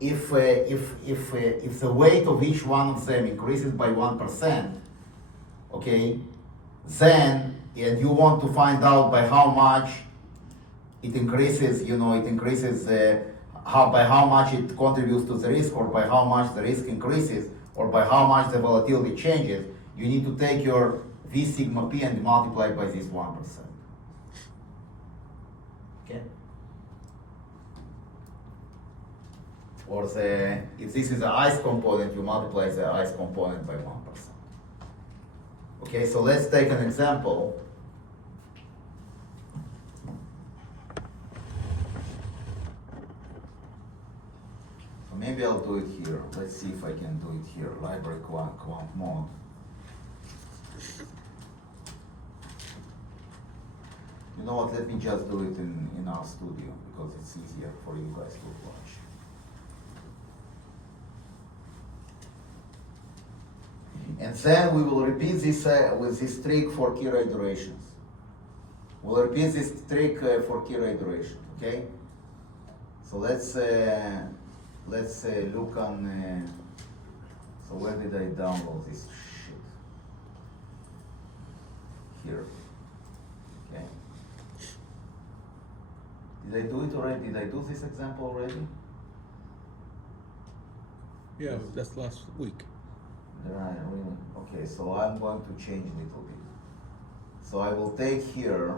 if the weight of each one of them increases by 1%, okay, then, and you want to find out by how much it increases, by how much it contributes to the risk, or by how much the risk increases, or by how much the volatility changes, you need to take your V sigma P and multiply by this 1%. Okay? Or if this is the ice component, you multiply the ice component by 1%. Okay, so let's take an example. So maybe I'll do it here. Let's see if I can do it here. Library quant mode. You know what, let me just do it in our studio because it's easier for you guys to watch. And then we will repeat this with this trick for Kira iterations. We'll repeat this trick for Kira iteration, okay? So let's look on, so where did I download this shit? Here, okay. Did I do it already? Did I do this example already? Yeah, that's last week. Okay, so I'm going to change a little bit. So I will take here,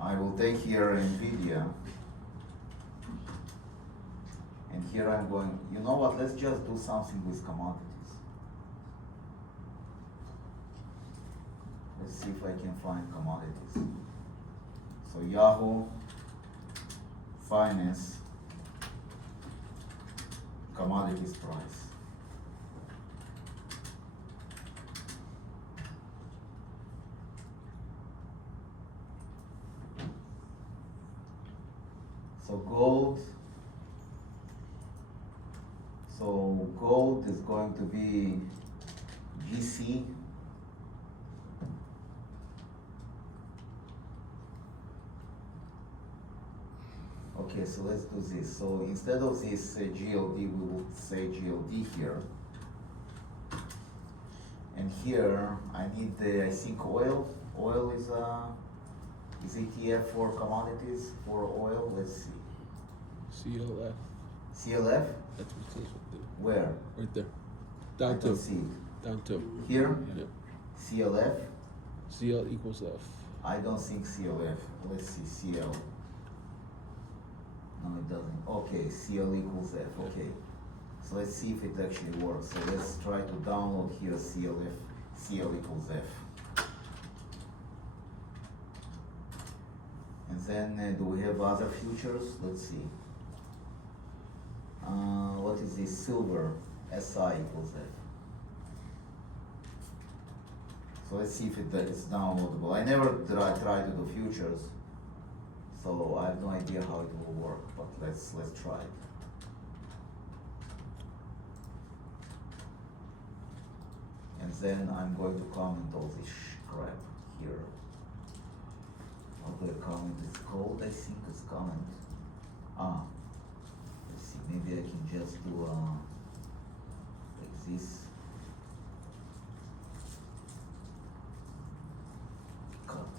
NVIDIA, and here I'm going, you know what, let's just do something with commodities. Let's see if I can find commodities. So Yahoo Finance commodities price. So gold is going to be GC. Okay, so let's do this. So instead of this GLD, we will say GLD here. And here, I need I think oil. Oil is ETF for commodities, for oil. Let's see. CLF, CLF? that's what it says right there. Where? Right there. I Down don't to, see it. down to. Here? Yep. CLF? CL equals F. I don't think CLF. Let's see, CL. No, it doesn't. Okay, CL equals F. Okay. So let's see if it actually works. So let's try to download here CLF. CL equals F. And then do we have other futures? Let's see. What is this? Silver. SI equals F. So let's see if it's downloadable. I never try to do futures, so I have no idea how it will work. But let's try it. And then I'm going to comment all this crap here. What the comment is called? I think it's comment. Let's see. Maybe I can just do like this. Cut.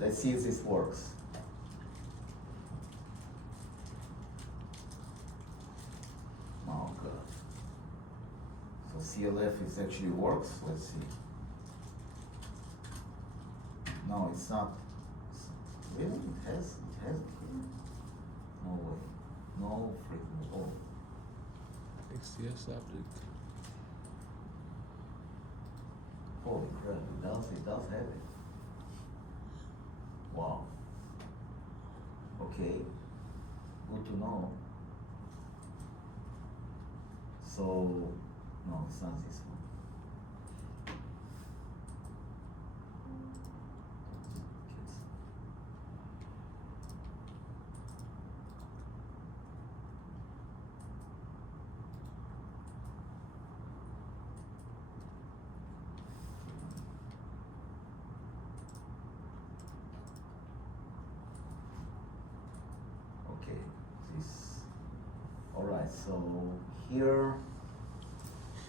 Let's see if this works. Oh god. So CLF is actually works. Let's see. No, it's not. Really? It has it here? No way. No freaking oh. XTS object. Holy crap, it does have it. Wow. Okay, good to know. So, no, it's not this one. Okay, this, alright, so here,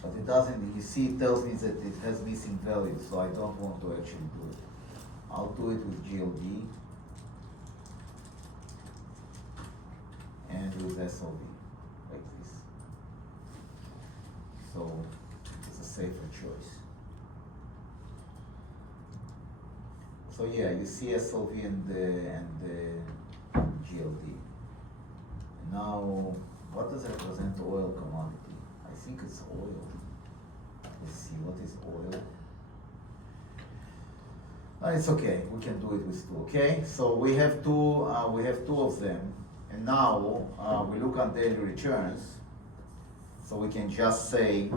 but it doesn't, you see it tells me that it has missing values, so I don't want to actually do it. I'll do it with GLD and with SLV, like this. So it's a safer choice. So yeah, you see SLV and the GLD. And now, what does represent oil commodity? I think it's oil. Let's see, what is oil? It's okay, we can do it with two, okay? So we have two of them, and now we look at daily returns. So we can just say,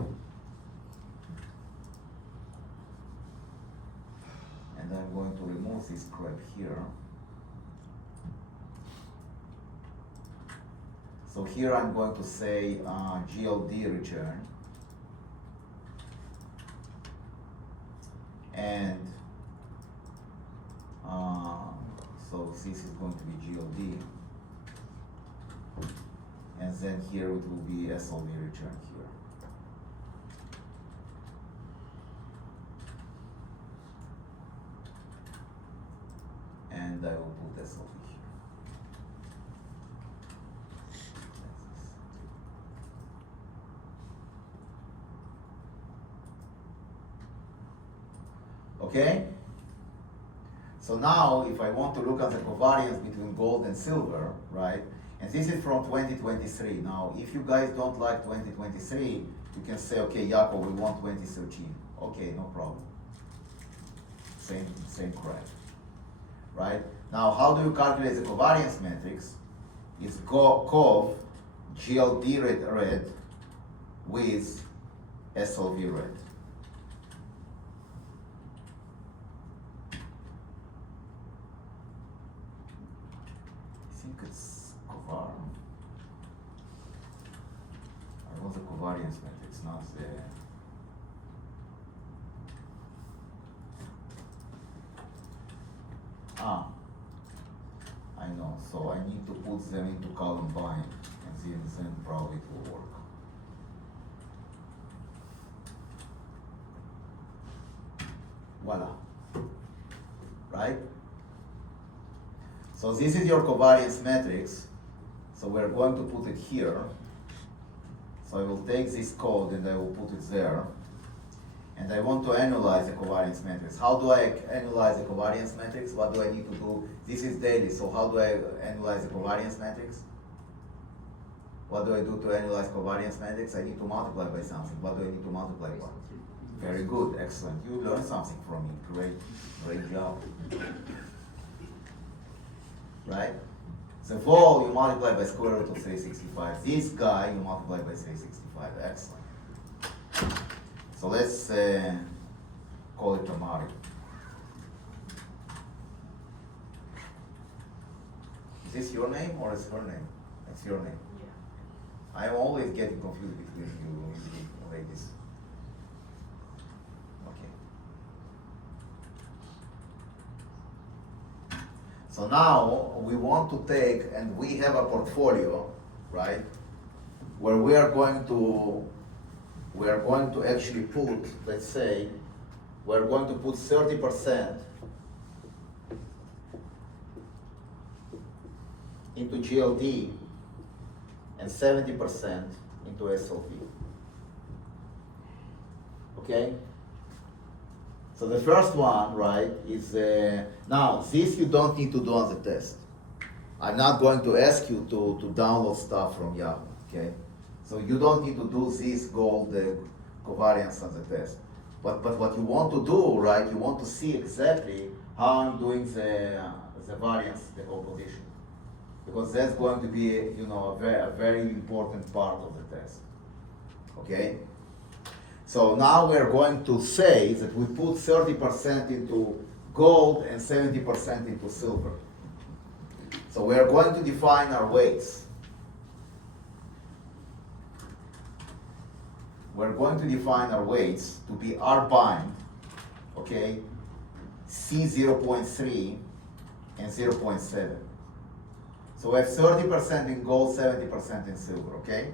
and I'm going to remove this crap here. So here I'm going to say GLD return, and so this is going to be GLD, and then here it will be SLV return here. And I will put SLV here. Okay? So now, if I want to look at the covariance between gold and silver, right? And this is from 2023. Now, if you guys don't like 2023, you can say, okay, Yaakov, we want 2013. Okay, no problem. Same crap, right? Now, how do you calculate the covariance matrix? It's cov GLD red with SLV red. I think it's covar. I want the covariance matrix, not the. Ah, I know. So I need to put them into column bind, and then probably it will work. Voila. Right? So this is your covariance matrix. So we're going to put it here. So I will take this code and I will put it there. And I want to analyze the covariance matrix. How do I analyze the covariance matrix? What do I need to do? This is daily, so how do I analyze the covariance matrix? What do I do to analyze covariance matrix? I need to multiply by something. What do I need to multiply by? Very good, excellent. You learned something from me. Great job. Right? The vol you multiply by square root of 365. This guy you multiply by 365. Excellent. So let's call it Tamari. Is this your name or is her name? It's your name. Yeah. I'm always getting confused between you ladies. So now we want to take, and we have a portfolio, right, where we are going to actually put, let's say, we're going to put 30% into GLD and 70% into SLV. Okay? So the first one, right, is, now this you don't need to do on the test. I'm not going to ask you to download stuff from Yahoo, okay? So you don't need to do this gold covariance on the test. But what you want to do, right, you want to see exactly how I'm doing the variance decomposition. Because that's going to be, you know, a very important part of the test, okay? So now we're going to say that we put 30% into gold and 70% into silver. So we're going to define our weights. We're going to define our weights to be R bind, okay, C 0.3 and 0.7. So we have 30% in gold, 70% in silver, okay?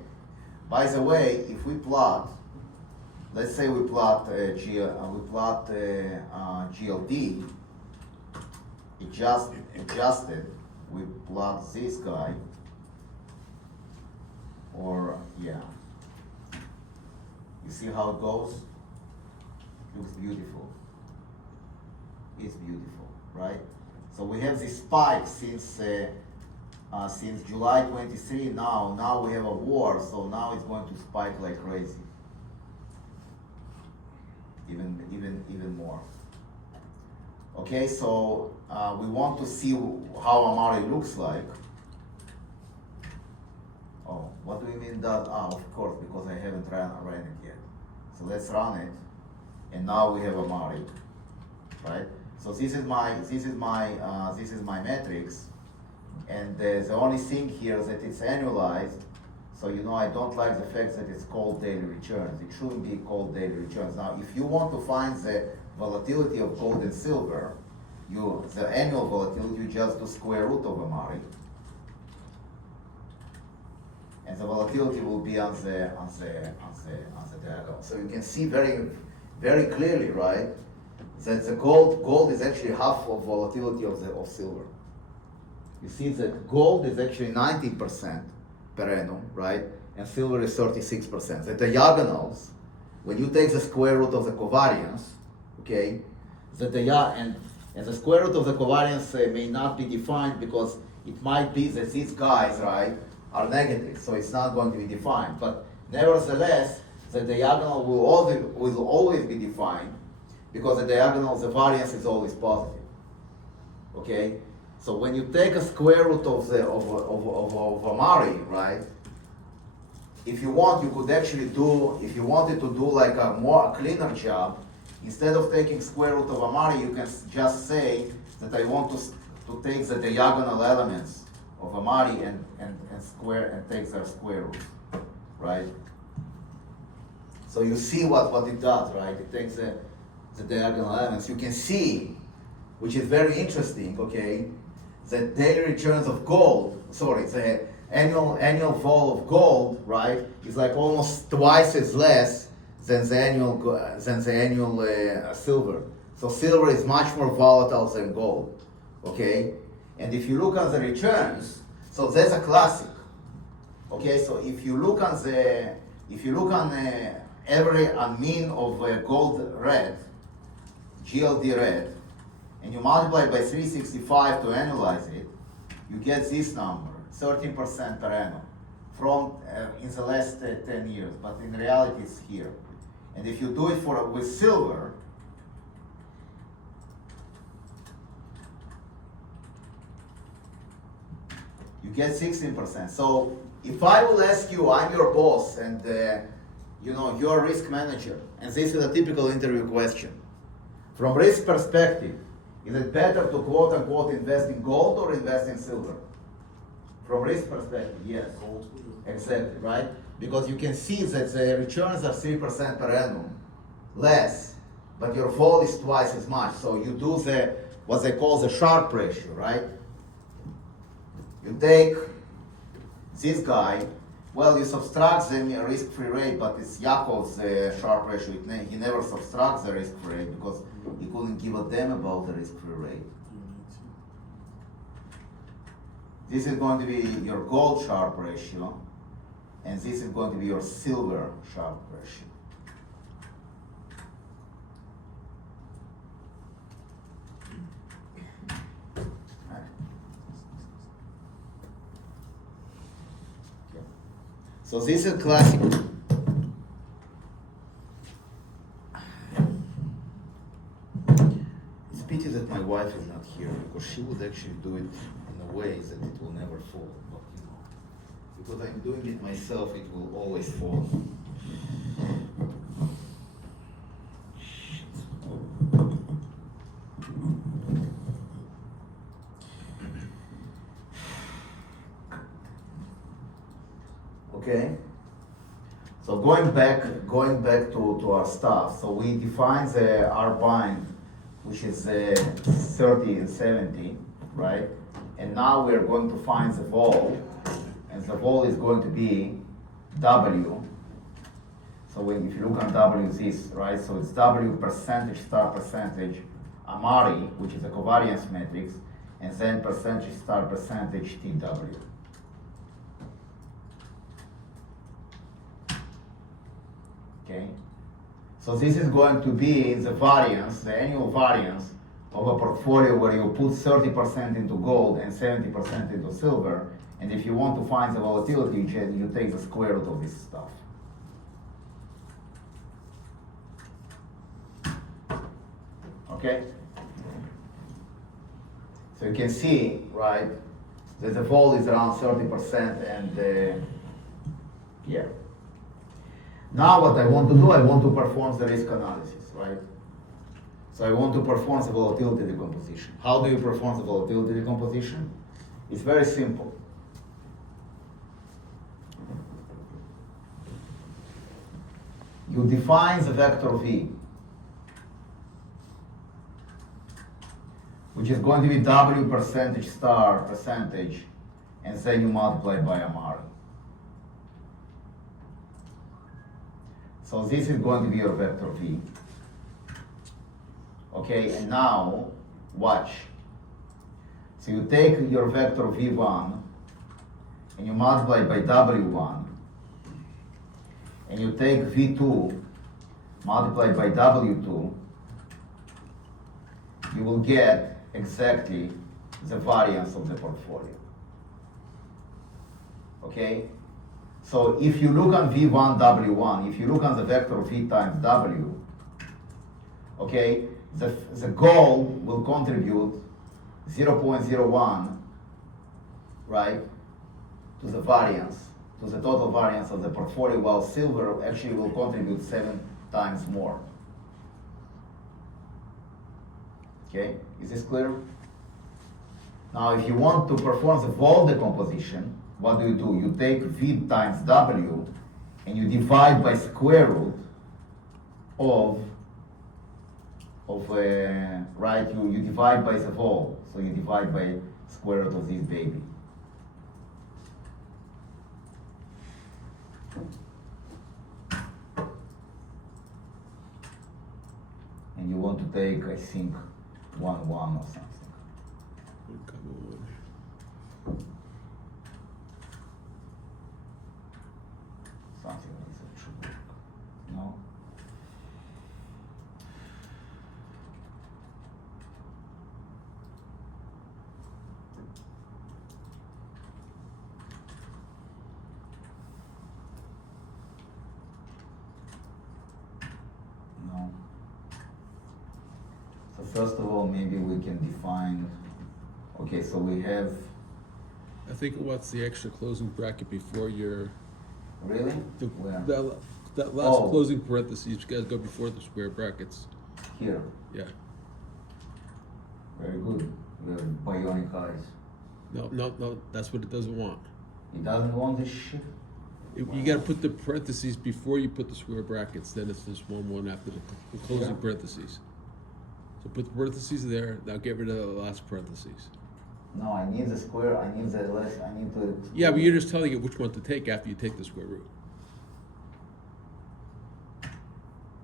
By the way, if we plot, let's say we plot GLD, adjusted, we plot this guy, or yeah. You see how it goes? Looks beautiful. It's beautiful, right? So we have this spike since July 23 now we have a war, so now it's going to spike like crazy. Even more. Okay, so we want to see how Amari looks like. Oh, what do you mean that? Of course, because I haven't ran it yet. So let's run it, and now we have Amari, right? So this is my matrix, and the only thing here is that it's annualized. So you know I don't like the fact that it's called daily returns. It shouldn't be called daily returns. Now, if you want to find the volatility of gold and silver, the annual volatility, you just do square root of Amari, and the volatility will be on the diagonal. So you can see very, very clearly, right, that the gold is actually half of volatility of silver. You see that gold is actually 19% per annum, right, and silver is 36%. The diagonals, when you take the square root of the covariance, okay, that and the square root of the covariance may not be defined because it might be that these guys, right, are negative, so it's not going to be defined. But nevertheless, the diagonal will always be defined because the diagonal of the variance is always positive. Okay? So when you take a square root of Amari, right? If you want, you could actually do, if you wanted to do like a cleaner job, instead of taking square root of Amari, you can just say that I want to take the diagonal elements of Amari and take their square root, right? So you see what it does, right? It takes the diagonal elements. You can see, which is very interesting, okay, the daily returns of gold, the annual vol of gold, right, is like almost twice as less than the annual silver. So silver is much more volatile than gold, okay? And if you look at the returns, so that's a classic, okay? So if you look on every mean of gold red, GLD red, and you multiply by 365 to annualize it, you get this number, 13% per annum, from in the last 10 years, but in reality it's here. And if you do it with silver, you get 16%. So if I will ask you, I'm your boss, and you're a risk manager, and this is a typical interview question. From risk perspective, is it better to quote unquote invest in gold or invest in silver? From risk perspective, yes. Gold. Exactly, right? Because you can see that the returns are 3% per annum, less, but your vol is twice as much. So you do what they call the Sharpe ratio, right? You take this guy, well, you subtract the risk-free rate, but it's Yaakov's Sharpe ratio. He never subtracts the risk-free rate because he couldn't give a damn about the risk-free rate. This is going to be your gold Sharpe ratio, and this is going to be your silver Sharpe ratio. So this is classic. It's a pity that my wife is not here because she would actually do it in a way that it will never fall. But because I'm doing it myself, it will always fall. Okay. So going back to our stuff. So we define the R bind, which is 30 and 70, right? And now we're going to find the vol, and the vol is going to be W. So if you look on W, this, right? So it's W percentage star percentage Amari, which is a covariance matrix, and then percentage star percentage TW. Okay, so this is going to be the variance, the annual variance of a portfolio where you put 30% into gold and 70% into silver, and if you want to find the volatility, you take the square root of this stuff. Okay? So you can see, right, that the vol is around 30% and yeah. Now what I want to do, I want to perform the risk analysis, right? So I want to perform the volatility decomposition. How do you perform the volatility decomposition? It's very simple. You define the vector V, which is going to be W percentage star percentage, and then you multiply by Amari. So this is going to be your vector V. Okay, and now, watch. So you take your vector V1, and you multiply by W1, and you take V2, multiplied by W2, you will get exactly the variance of the portfolio. Okay? So if you look on V1, W1, if you look on the vector V times W, okay, the gold will contribute 0.01, right, to the variance, to the total variance of the portfolio, while silver actually will contribute 7 times more. Okay, is this clear? Now, if you want to perform the vol decomposition, what do? You take V times W and you divide by square root of right, you divide by the vol, so you divide by square root of this baby. And you want to take, I think, 1, 1 or something. Come Something like that should work. No? No. So first of all, maybe we can define, okay, so we have, I think what's the extra closing bracket before your, really? the, Where? that last Oh. closing parentheses, you guys go before the square brackets. Here, Yeah. very good. We have bionic eyes. No, that's what it doesn't want. He doesn't want this shit? You gotta put the parentheses before you put the square brackets, then it's just 1 after the closing Yeah. parentheses. So put the parentheses there, now get rid of the last parentheses. No, I need the square, I need the less, I need to. Yeah, but you're just telling it which one to take after you take the square root.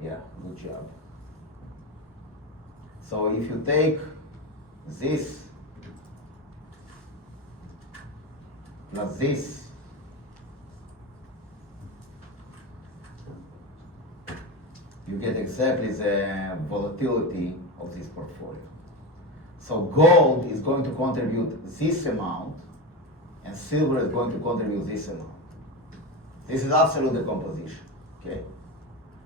Yeah, good job. So if you take this plus this, you get exactly the volatility of this portfolio. So gold is going to contribute this amount, and silver is going to contribute this amount. This is absolute decomposition, okay?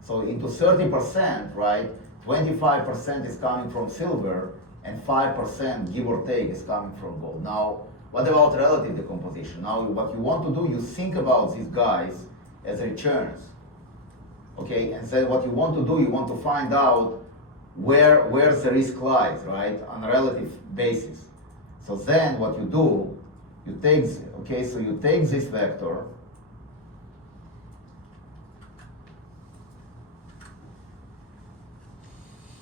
So into 30%, right, 25% is coming from silver, and 5%, give or take, is coming from gold. Now, what about relative decomposition? Now, what you want to do, you think about these guys as returns, okay? And then what you want to do, you want to find out where the risk lies, right, on a relative basis. So then what you do, you take, okay, so you take this vector,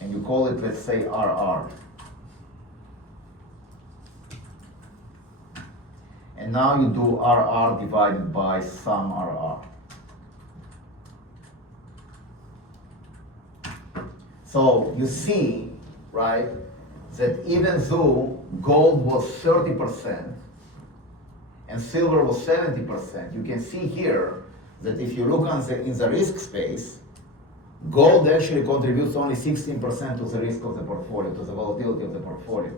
and you call it, let's say, RR. And now you do RR divided by sum RR. So you see, right, that even though gold was 30% and silver was 70%, you can see here that if you look in the risk space, gold actually contributes only 16% to the risk of the portfolio, to the volatility of the portfolio.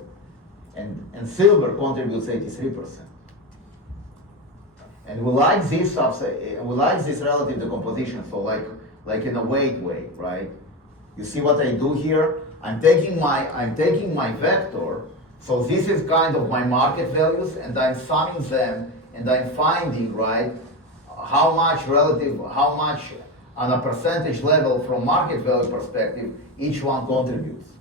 And silver contributes 83%. And we like this relative decomposition, so like in a weight way, right? You see what I do here? I'm taking my vector, so this is kind of my market values, and I'm summing them, and I'm finding, right, how much on a percentage level from market value perspective, each one contributes.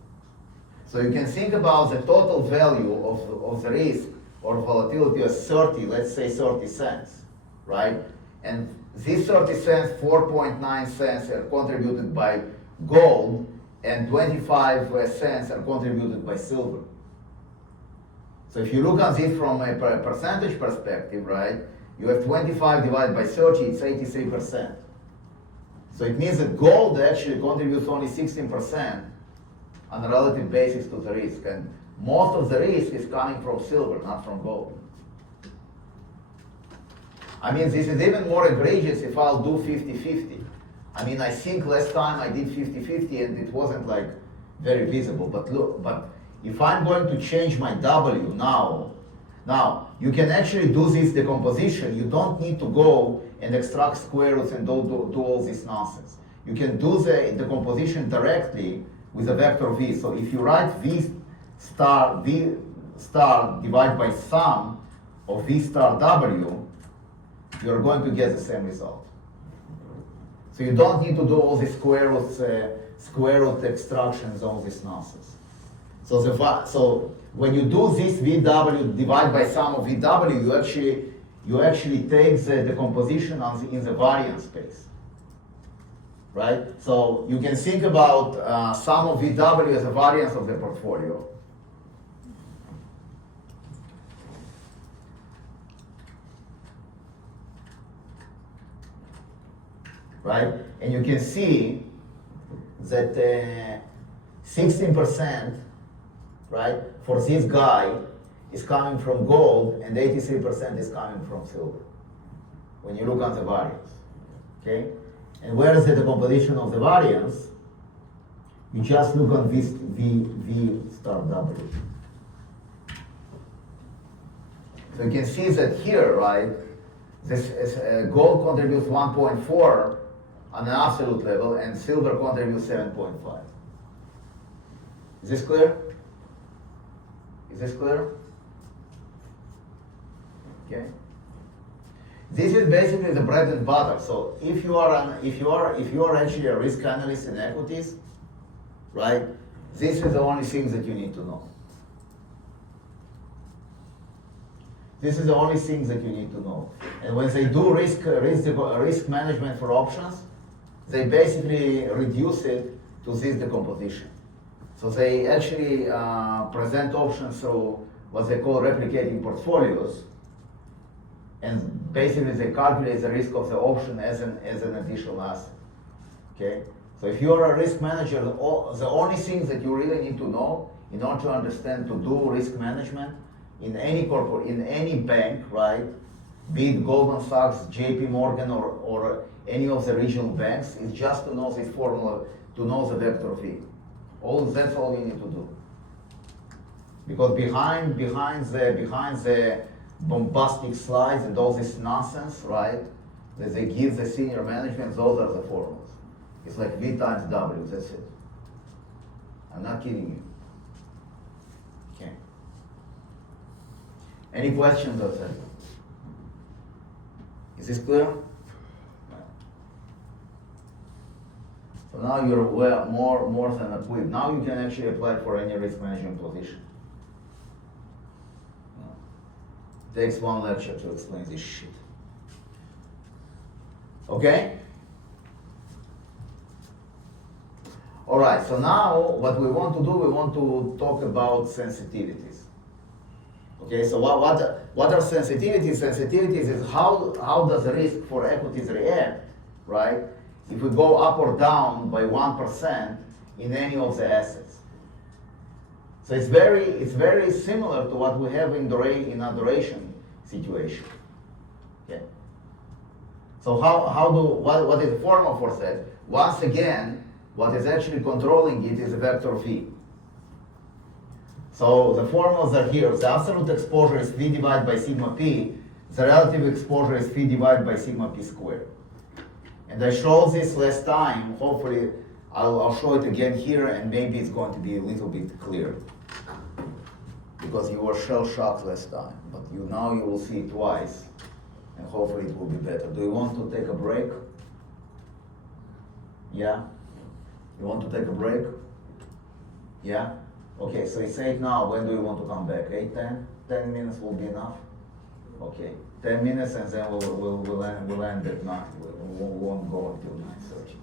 So you can think about the total value of the risk or volatility as 30, let's say 30 cents, right? And these 30 cents, 4.9 cents are contributed by gold, and 25 cents are contributed by silver. So if you look at this from a percentage perspective, right, you have 25 divided by 30, it's 83%. So it means that gold actually contributes only 16% on a relative basis to the risk, and most of the risk is coming from silver, not from gold. I mean, this is even more egregious if I'll do 50-50. I mean, I think last time I did 50-50 and it wasn't like very visible, but look, but if I'm going to change my W now you can actually do this decomposition. You don't need to go and extract square roots and do all this nonsense. You can do the decomposition directly with a vector v. So if you write v star divided by sum of v star w, you're going to get the same result. So you don't need to do all the square root extractions, all this nonsense. So when you do this VW divided by sum of VW, you actually take the decomposition in the variance space, right? So you can think about sum of VW as a variance of the portfolio. Right? And you can see that 16%, right, for this guy is coming from gold and 83% is coming from silver. When you look at the variance, okay? And where is the decomposition of the variance? You just look on V star W. So you can see that here, right, this is, gold contributes 1.4 on an absolute level, and silver contributes 7.5. Is this clear? Is this clear? Okay. This is basically the bread and butter. So if you are actually a risk analyst in equities, right? This is the only thing that you need to know. This is the only thing that you need to know. And when they do risk management for options, they basically reduce it to this decomposition. So they actually present options through what they call replicating portfolios, and basically they calculate the risk of the option as an additional asset. Okay. So if you're a risk manager, the only thing that you really need to know in order to understand to do risk management in any bank, right? Be it Goldman Sachs, JP Morgan, or any of the regional banks, is just to know this formula, to know the vector v. That's all you need to do. Because behind the bombastic slides and all this nonsense, right, that they give the senior management, those are the formulas. It's like V times W, that's it. I'm not kidding you. Okay. Any questions on that? Is this clear? So now you're more than equipped. Now you can actually apply for any risk management position. Takes one lecture to explain this shit. Okay? All right, so now what we want to do, we want to talk about sensitivities. Okay, so what are sensitivities? Sensitivities is how does the risk for equities react, right? If we go up or down by 1% in any of the assets. So it's very similar to what we have in a duration situation. Okay. So what is the formula for that? Once again, what is actually controlling it is a vector v. So the formulas are here. The absolute exposure is V divided by sigma p. The relative exposure is phi divided by sigma p squared. And I showed this last time. Hopefully, I'll show it again here, and maybe it's going to be a little bit clearer. Because you were shell-shocked last time, but now you will see it twice, and hopefully it will be better. Do you want to take a break? Yeah? You want to take a break? Yeah? Okay, so it's 8 now. When do you want to come back? 8, 10? 10 minutes will be enough? Okay, 10 minutes, and then we'll end at 9. We won't go until 9:30.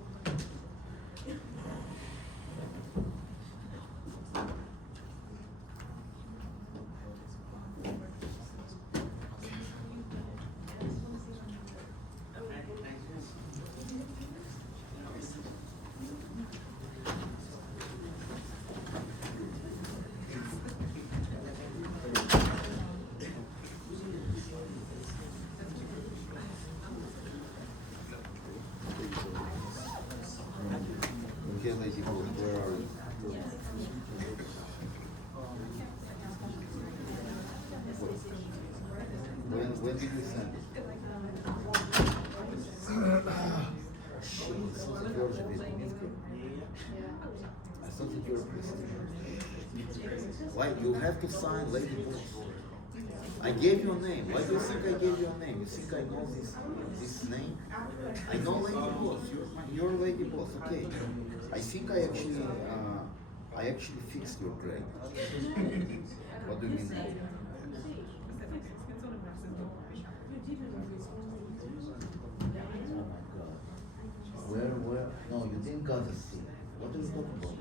Where are you? When did you send it? Shit, it's not that you're a Vietnamese girl. I thought that you're a Palestinian. Why? You have to sign Lady Boss. I gave you a name. Why do you think I gave you a name? You think I know this name? I know Lady Boss. You're Lady Boss. Okay. I think I actually fixed your grade. What do you mean? Oh my God. Where? No, you didn't got a C. What are you talking about?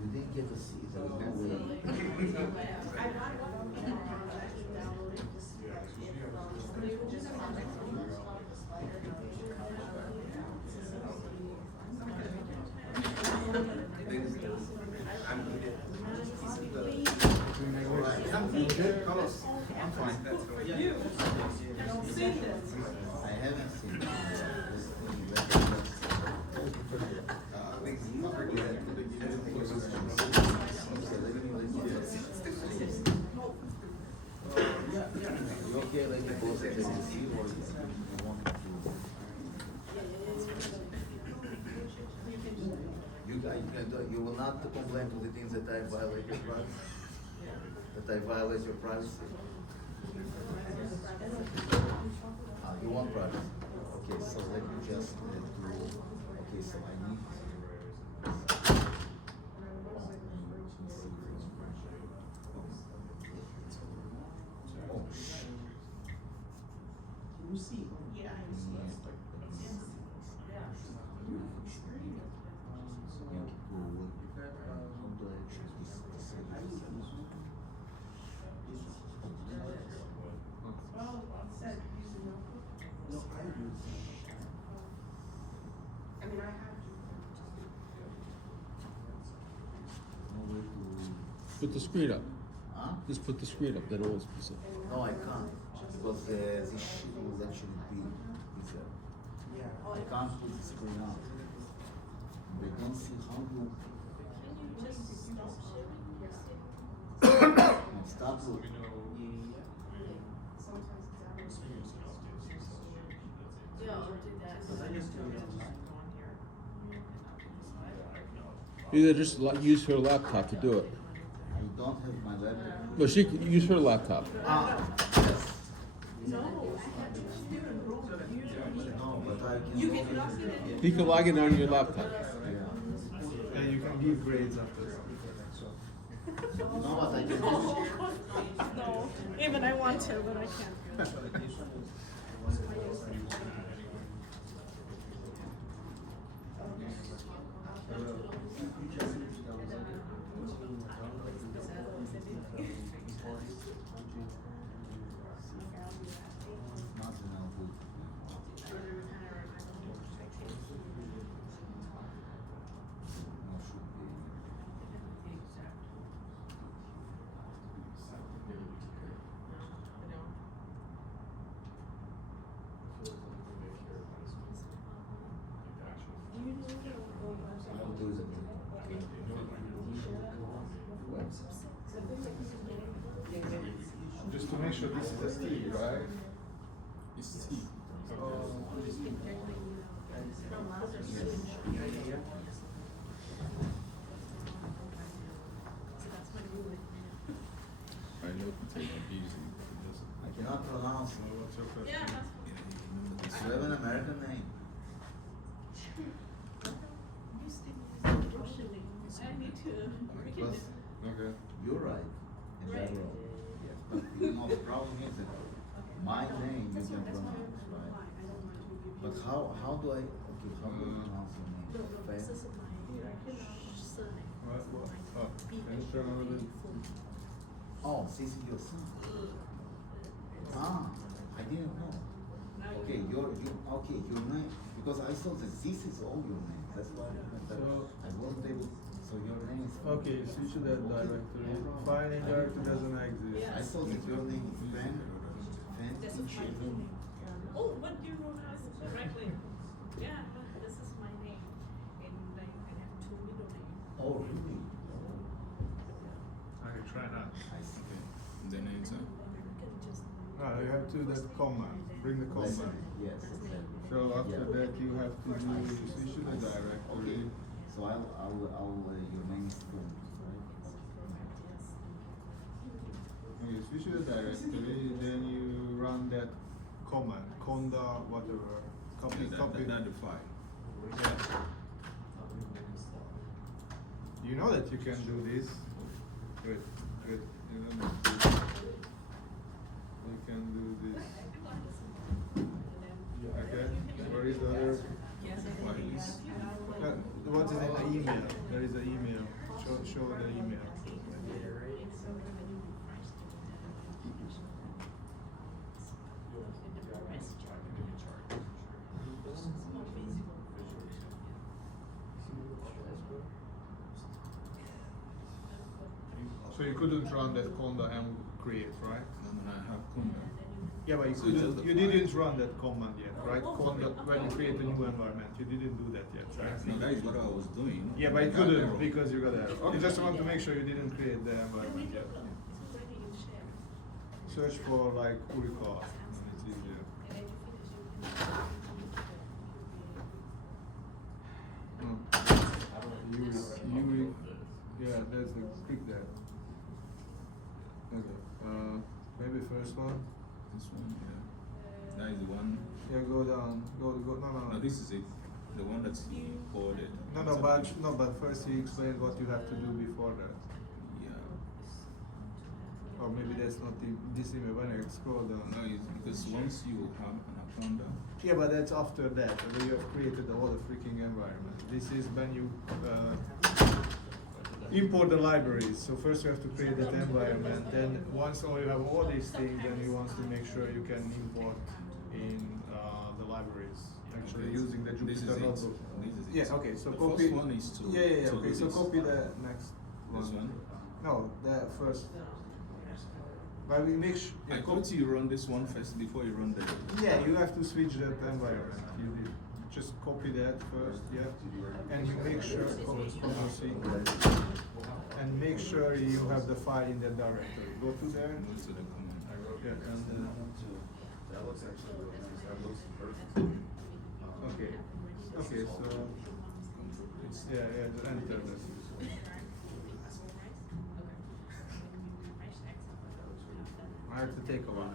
You didn't get a C. There was no way. I'm fine. I haven't seen it. You okay, like the boss that you see, or you want to? You will not complain to the things that I violate your privacy? That I violate your privacy? You want privacy? Okay, so let me just do. Okay, so I need. Oh, shit. You see? Yeah, I see. No, I use. I mean, I have to. No way to. Put the screen up. Huh? Just put the screen up, then it won't be so. No, I can't. Because this shit will actually be easier. Yeah. I can't put the screen out. They don't see how you. No, stop it. Either just use her laptop to do it. I don't have my laptop. No, she can use her laptop. Ah, yes. No, I had to student room. No, but I can. You can log in. You can log in on your laptop. Yeah. And you can give grades after. No, but I can. No, even I want to, but I can't. Nothing else good. No, should be. I'll do it. Just to make sure this is a Steve, right? It's T. I know it can take easy. I cannot pronounce it. What's your first Yeah, name? that's You have an American name. I need to read Plus, it. Okay. you're right in that Right. role. But you know, the problem is that my name you can pronounce, right? But how do I, okay, how do I pronounce your name? What? Oh, can you turn on the? Oh, this is your son. Ah, I didn't know. Okay, your name, because I thought that this is all your name, that's why I wasn't able, so your name is. Okay, switch to that directory. Finding directory doesn't exist. I thought that your name is Fan Ichi. Oh, what you wrote us correctly. Yeah, this is my name. And I have two middle names. Oh, really? Okay, try now. I see. then enter. You have to that command. Bring the command. Yes, exactly. So after Yeah. that you have to do issue the directory. So I'll your name is Boom, right? Okay, switch to the directory, then you run that command, conda whatever. Copy, copy. That the file. Yeah. You know that you can do this. Good, good. You know that you can do this. Okay. Where is the other? File is. What is in the email? There is an email. Show the email. So you couldn't run that conda and create, right? And then I have Kunda. Yeah, but you So couldn't. just the You file. didn't run that command yet, right? Conda, when you create a new environment, you didn't do that yet, right? No, that is what I was doing. Yeah, but you I got error. couldn't because you got error. Okay, just want to make sure you didn't create the environment yet. Search for like Uricot, and it's easier. Uri, yeah, that's the click that. Okay, maybe first one. This one, yeah. That is the one. Yeah, go down. Go. No. No, this is it. The one that's forwarded. But first he explained what you have to do before that. Yeah. Or maybe that's not this email. When I scroll down. No, it's because once you have an account, Yeah, but that's after that. When you have created all the freaking environment. This is when you import the libraries. So first you have to create that environment. Then once you have all these things, then you want to make sure you can import in the libraries. Actually using the this is Jupyter it. notebook. This is it. Yeah. Okay. So the copy. first one is to. Yeah. to Okay. do So this. copy the next one. This one. No, the first. But we make I thought you run this one first before you run the. Yeah, you have to switch that environment. You did. Just copy that first, yeah. And you make sure, Control C. And make sure you have the file in that directory. Go to there. Go to the command. Yeah, and That looks actually really nice. That looks perfect. okay. Okay, so just enter this. I have to take a while.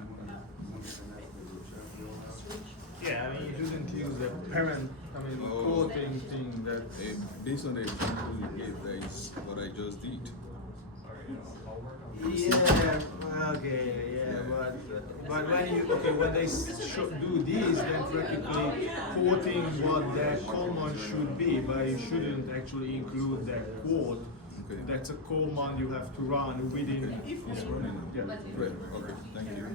Yeah, I mean, you shouldn't use the parent, Oh. quoting thing that. Based on the example you gave, that is what I just did. Yeah, okay, but when they do this, then practically quoting what the command should be, but you shouldn't actually include that quote. Okay. That's a command you have to run within. It's running now. Yeah. Great. Okay. Thank you.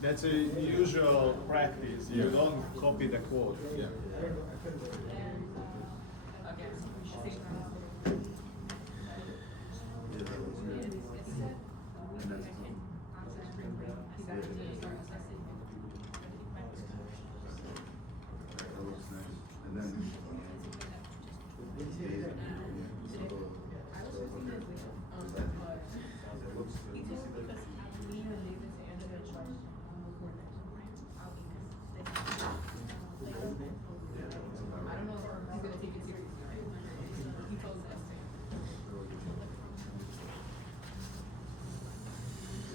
That's a usual practice. You don't copy the quote. Yeah. That looks nice. And then.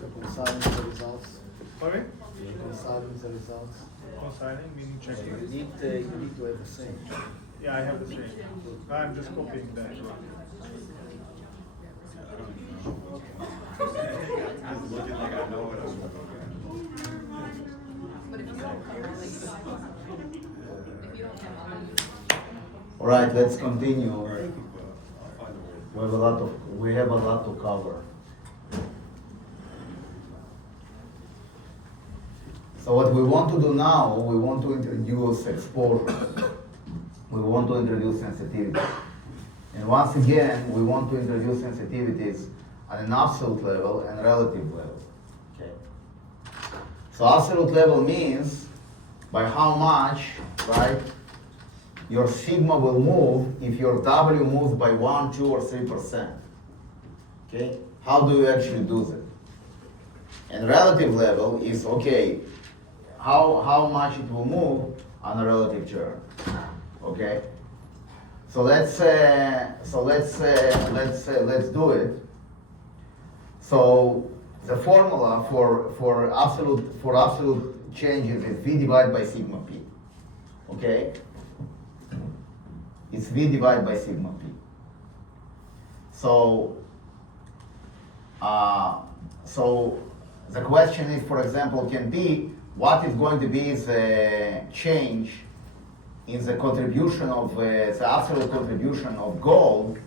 Reconciling the results. Sorry? Reconciling the results. Consigning meaning checking. You need to have the same. Yeah, I have the same. I'm just copying that. I'm looking like I know what I'm doing. All right, let's continue. I'll find a way. We have a lot to cover. So what we want to do now, we want to introduce exposure. We want to introduce sensitivity. And once again, we want to introduce sensitivities at an absolute level and relative level. Okay. So absolute level means by how much, right, your sigma will move if your W moves by 1, 2, or 3%. Okay, how do you actually do that? And relative level is, okay, how much it will move on a relative term. Okay, so let's do it. So the formula for absolute changes is V divided by sigma p. Okay, it's V divided by sigma p. So the question is, for example, can be what is going to be the change in the contribution of the absolute contribution of gold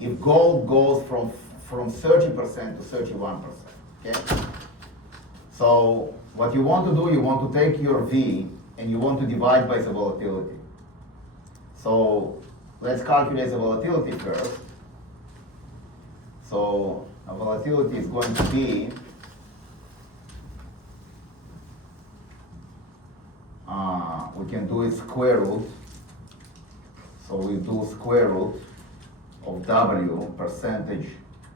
if gold goes from 30% to 31%. Okay. So what you want to do, you want to take your V and you want to divide by the volatility. So let's calculate the volatility first. So a volatility is going to be we can do it square root. So we do square root of W percentage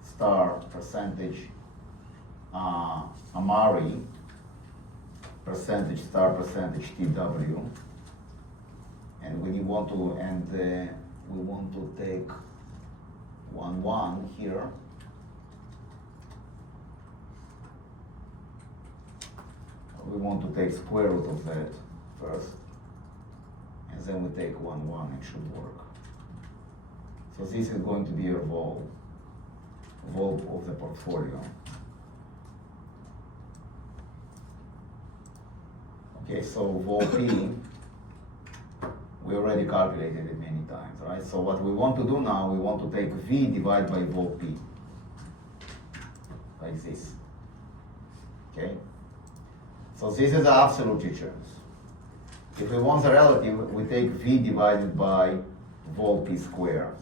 star percentage Amari percentage star percentage TW, and we want to we want to take 1 here. We want to take square root of that first, and then we take 1, it should work. So this is going to be your vol of the portfolio. Okay, so vol P, we already calculated it many times, right? So what we want to do now, we want to take V divided by vol P, like this, okay? So this is the absolute returns. If we want the relative, we take V divided by vol P squared.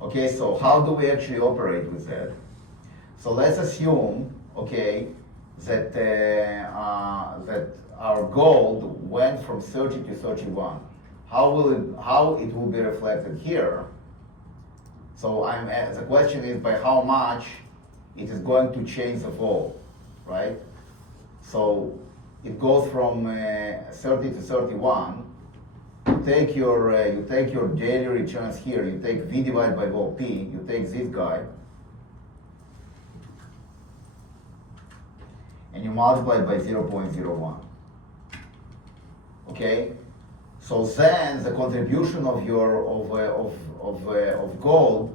Okay, so how do we actually operate with that? So let's assume, okay, that that our gold went from 30 to 31. How it will be reflected here? So the question is by how much it is going to change the vol, right? So it goes from 30 to 31. You take your daily returns here. You take V divided by vol P. You take this guy, and you multiply it by 0.01. Okay. So then the contribution of your of gold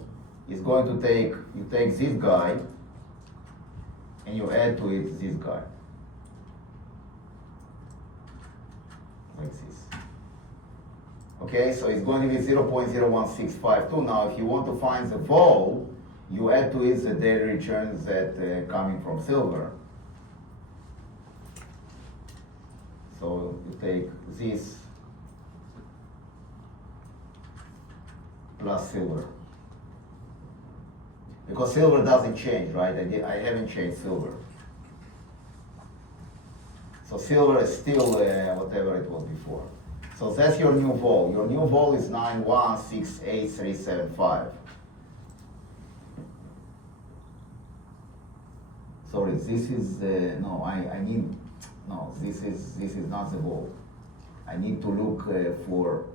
is going to take this guy, and you add to it this guy, like this. Okay, so it's going to be 0.01652. Now, if you want to find the vol, you add to it the daily returns that coming from silver. So you take this plus silver. Because silver doesn't change, right? I haven't changed silver. So silver is still whatever it was before. So that's your new vol. Your new vol is 9168375. Sorry, this is no. I need no. This is not the vol. I need to look for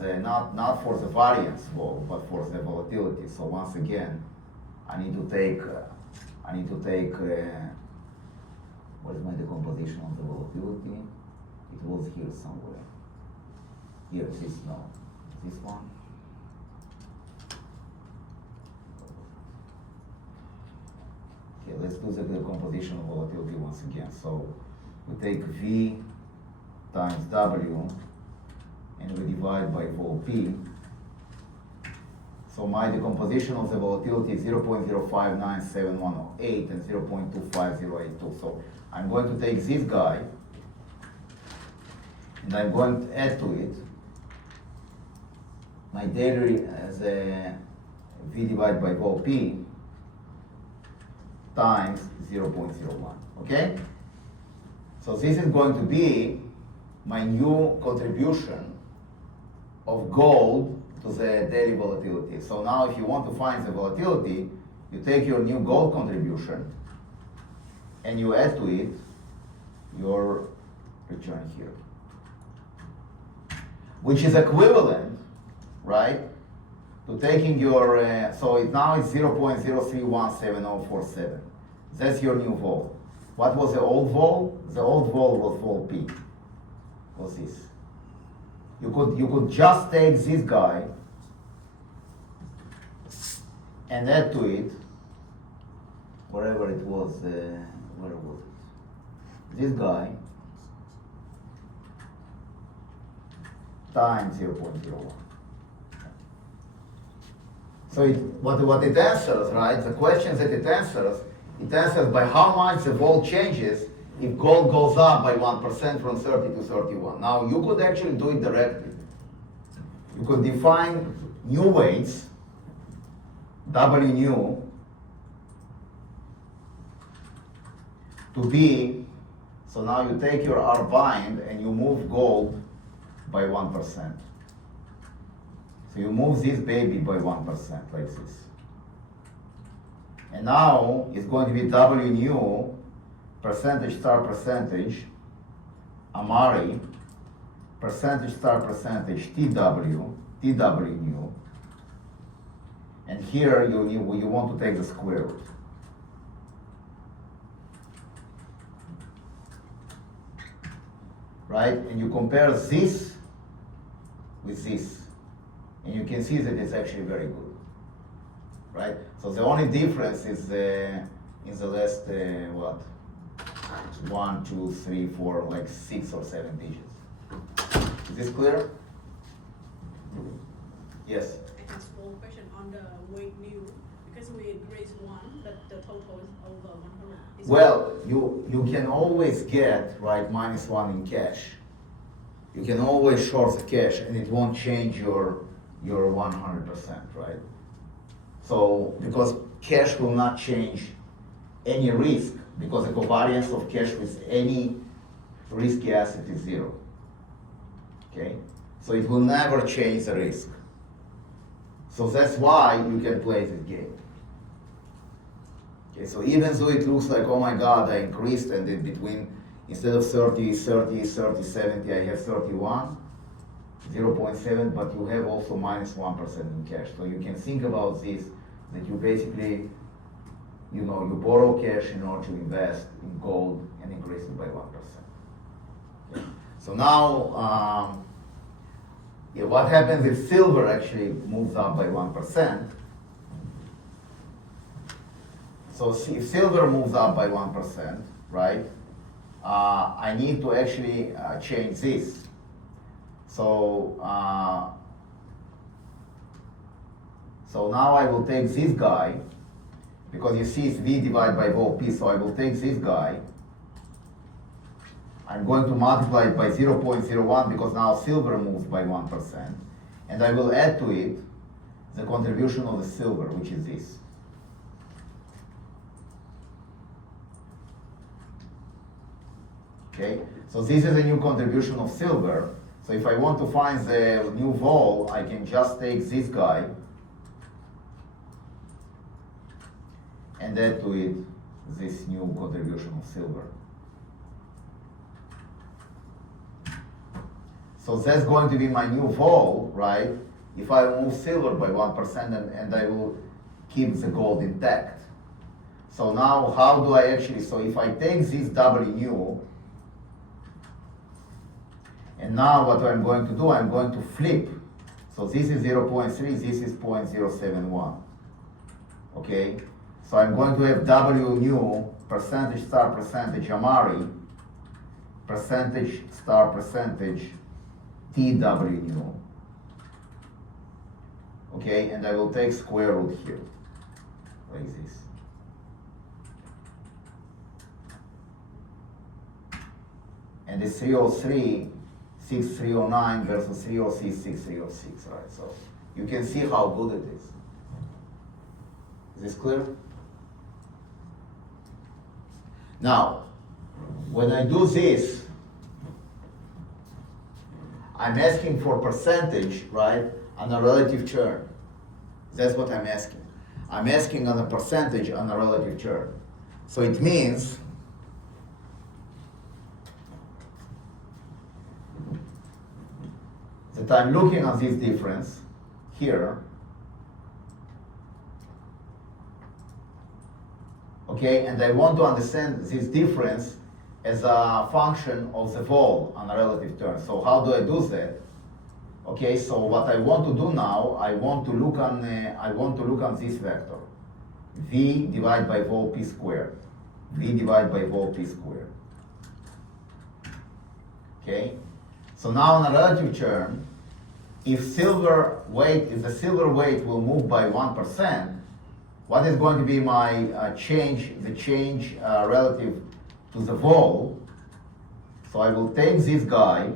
the not for the variance vol, but for the volatility. So once again, I need to take what is my decomposition of the volatility? It was here somewhere. Here, this one. Okay, let's do the decomposition of volatility once again. So we take V times W and we divide by vol P. So my decomposition of the volatility is 0.059718 and 0.25082. So I'm going to take this guy and I'm going to add to it my daily as a V divided by vol P times 0.01. Okay? So this is going to be my new contribution of gold to the daily volatility. So now if you want to find the volatility, you take your new gold contribution and you add to it your return here, which is equivalent, right, to taking your, now it's 0.031747. That's your new vol. What was the old vol? The old vol was vol P, was this. You could just take this guy and add to it, wherever it was, where was it? This guy times 0.01. So what it answers, right? The questions that it answers by how much the vol changes if gold goes up by 1% from 30 to 31. Now you could actually do it directly. You could define new weights, W new, to be, so now you take your R bind and you move gold by 1%. So you move this baby by 1%, like this. And now it's going to be W new, percentage star percentage, Amari, percentage star percentage, TW new. And here you want to take the square root. Right? And you compare this with this. And you can see that it's actually very good. Right? So the only difference is in the last, 1, 2, 3, 4, like 6 or 7 digits. Is this clear? Yes? I have a small question on the weight new, because we raised one, but the total is over 100. Is Well, you can always get, right, -1 in cash. You can always short the cash and it won't change your 100%, right? So, because cash will not change any risk, because the covariance of cash with any risky asset is 0. Okay? So it will never change the risk. So that's why you can play this game. Okay, so even though it looks like, oh my God, I increased and in between, instead of 30, 70, I have 31, 0.7, but you have also -1% in cash. So you can think about this, that you basically, you borrow cash in order to invest in gold and increase it by 1%. Okay. So now, what happens if silver actually moves up by 1%? So if silver moves up by 1%, right, I need to actually change this. So now I will take this guy, because you see it's V divided by vol P, so I will take this guy. I'm going to multiply it by 0.01 because now silver moves by 1%. And I will add to it the contribution of the silver, which is this. Okay, so this is a new contribution of silver. So if I want to find the new vol, I can just take this guy and add to it this new contribution of silver. So that's going to be my new vol, right? If I move silver by 1% and I will keep the gold intact. So now how do I actually, so if I take this W new, and now what I'm going to do, I'm going to flip. So this is 0.3, this is 0.071. Okay? So I'm going to have W new, percentage star percentage Amari, percentage star percentage TW new. Okay, and I will take square root here, like this. And it's 303, 6309 versus 306, 6306, right? So you can see how good it is. Is this clear? Now, when I do this, I'm asking for percentage, right, on a relative churn. That's what I'm asking. I'm asking on a percentage on a relative churn. So it means that I'm looking at this difference here, okay, and I want to understand this difference as a function of the vol on a relative term. So how do I do that? Okay, so what I want to do now, I want to look on this vector, v divided by vol p squared, v divided by vol p squared. Okay, so now on a relative term, if the silver weight will move by 1%, what is going to be my change relative to the vol? So I will take this guy,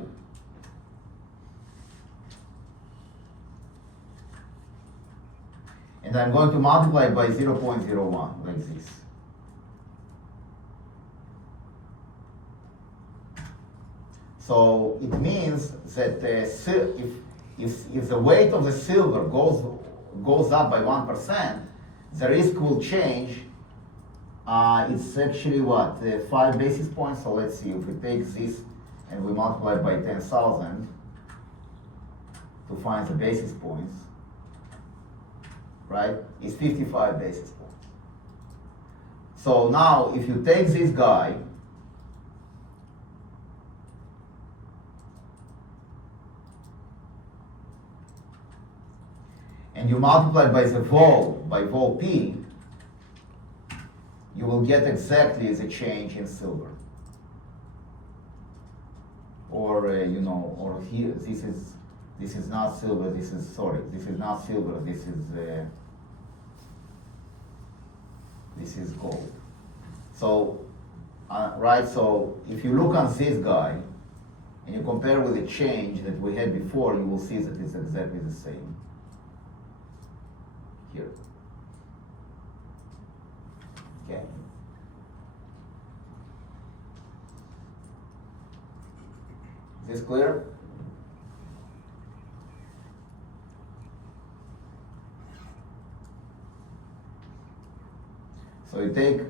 and I'm going to multiply by 0.01, like this. So it means that if the weight of the silver goes up by 1%, the risk will change. It's actually what, 5 basis points. So let's see, if we take this and we multiply by 10,000 to find the basis points, right? It's 55 basis points. So now, if you take this guy, and you multiply by the vol p, you will get exactly the change in silver. Or or here, this is not silver. This is not silver. This is gold. So, right. So if you look on this guy, and you compare with the change that we had before, you will see that it's exactly the same. Here. Okay. Is this clear? So you take,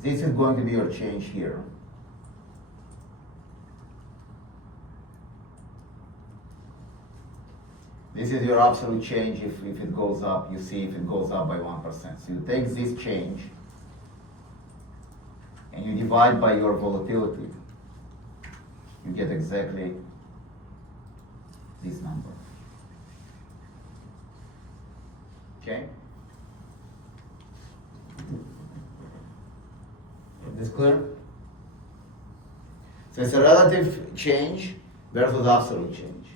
this is going to be your change here. This is your absolute change if it goes up. You see if it goes up by 1%. So you take this change and you divide by your volatility. You get exactly this number. Okay? Is this clear? So it's a relative change versus absolute change.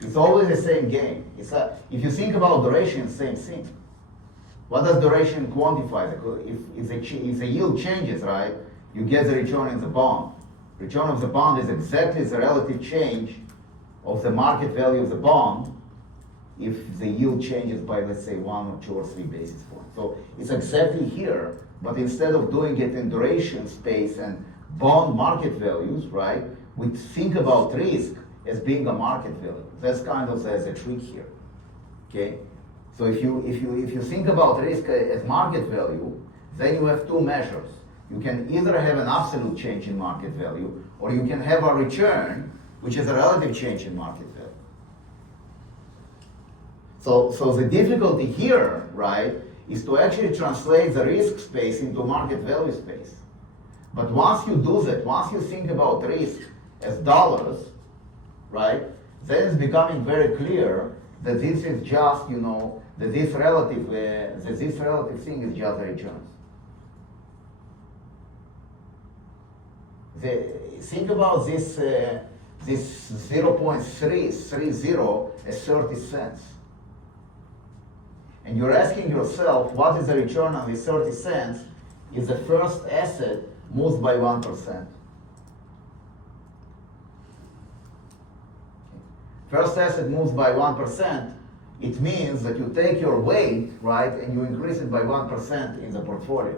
It's always the same game. If you think about duration, it's the same thing. What does duration quantify? If the yield changes, right, you get the return in the bond. Return of the bond is exactly the relative change of the market value of the bond if the yield changes by, let's say, 1 or 2 or 3 basis points. So it's exactly here, but instead of doing it in duration space and bond market values, right, we think about risk as being a market value. That's kind of the trick here. Okay? So if you think about risk as market value, then you have two measures. You can either have an absolute change in market value, or you can have a return, which is a relative change in market value. So the difficulty here, right, is to actually translate the risk space into market value space. But once you do that, once you think about risk as dollars, right, then it's becoming very clear that this is just, that this relative thing is just a return. Think about this 0.330 as 30 cents. And you're asking yourself, what is the return on this 30 cents if the first asset moves by 1%? First asset moves by 1%, it means that you take your weight, right, and you increase it by 1% in the portfolio.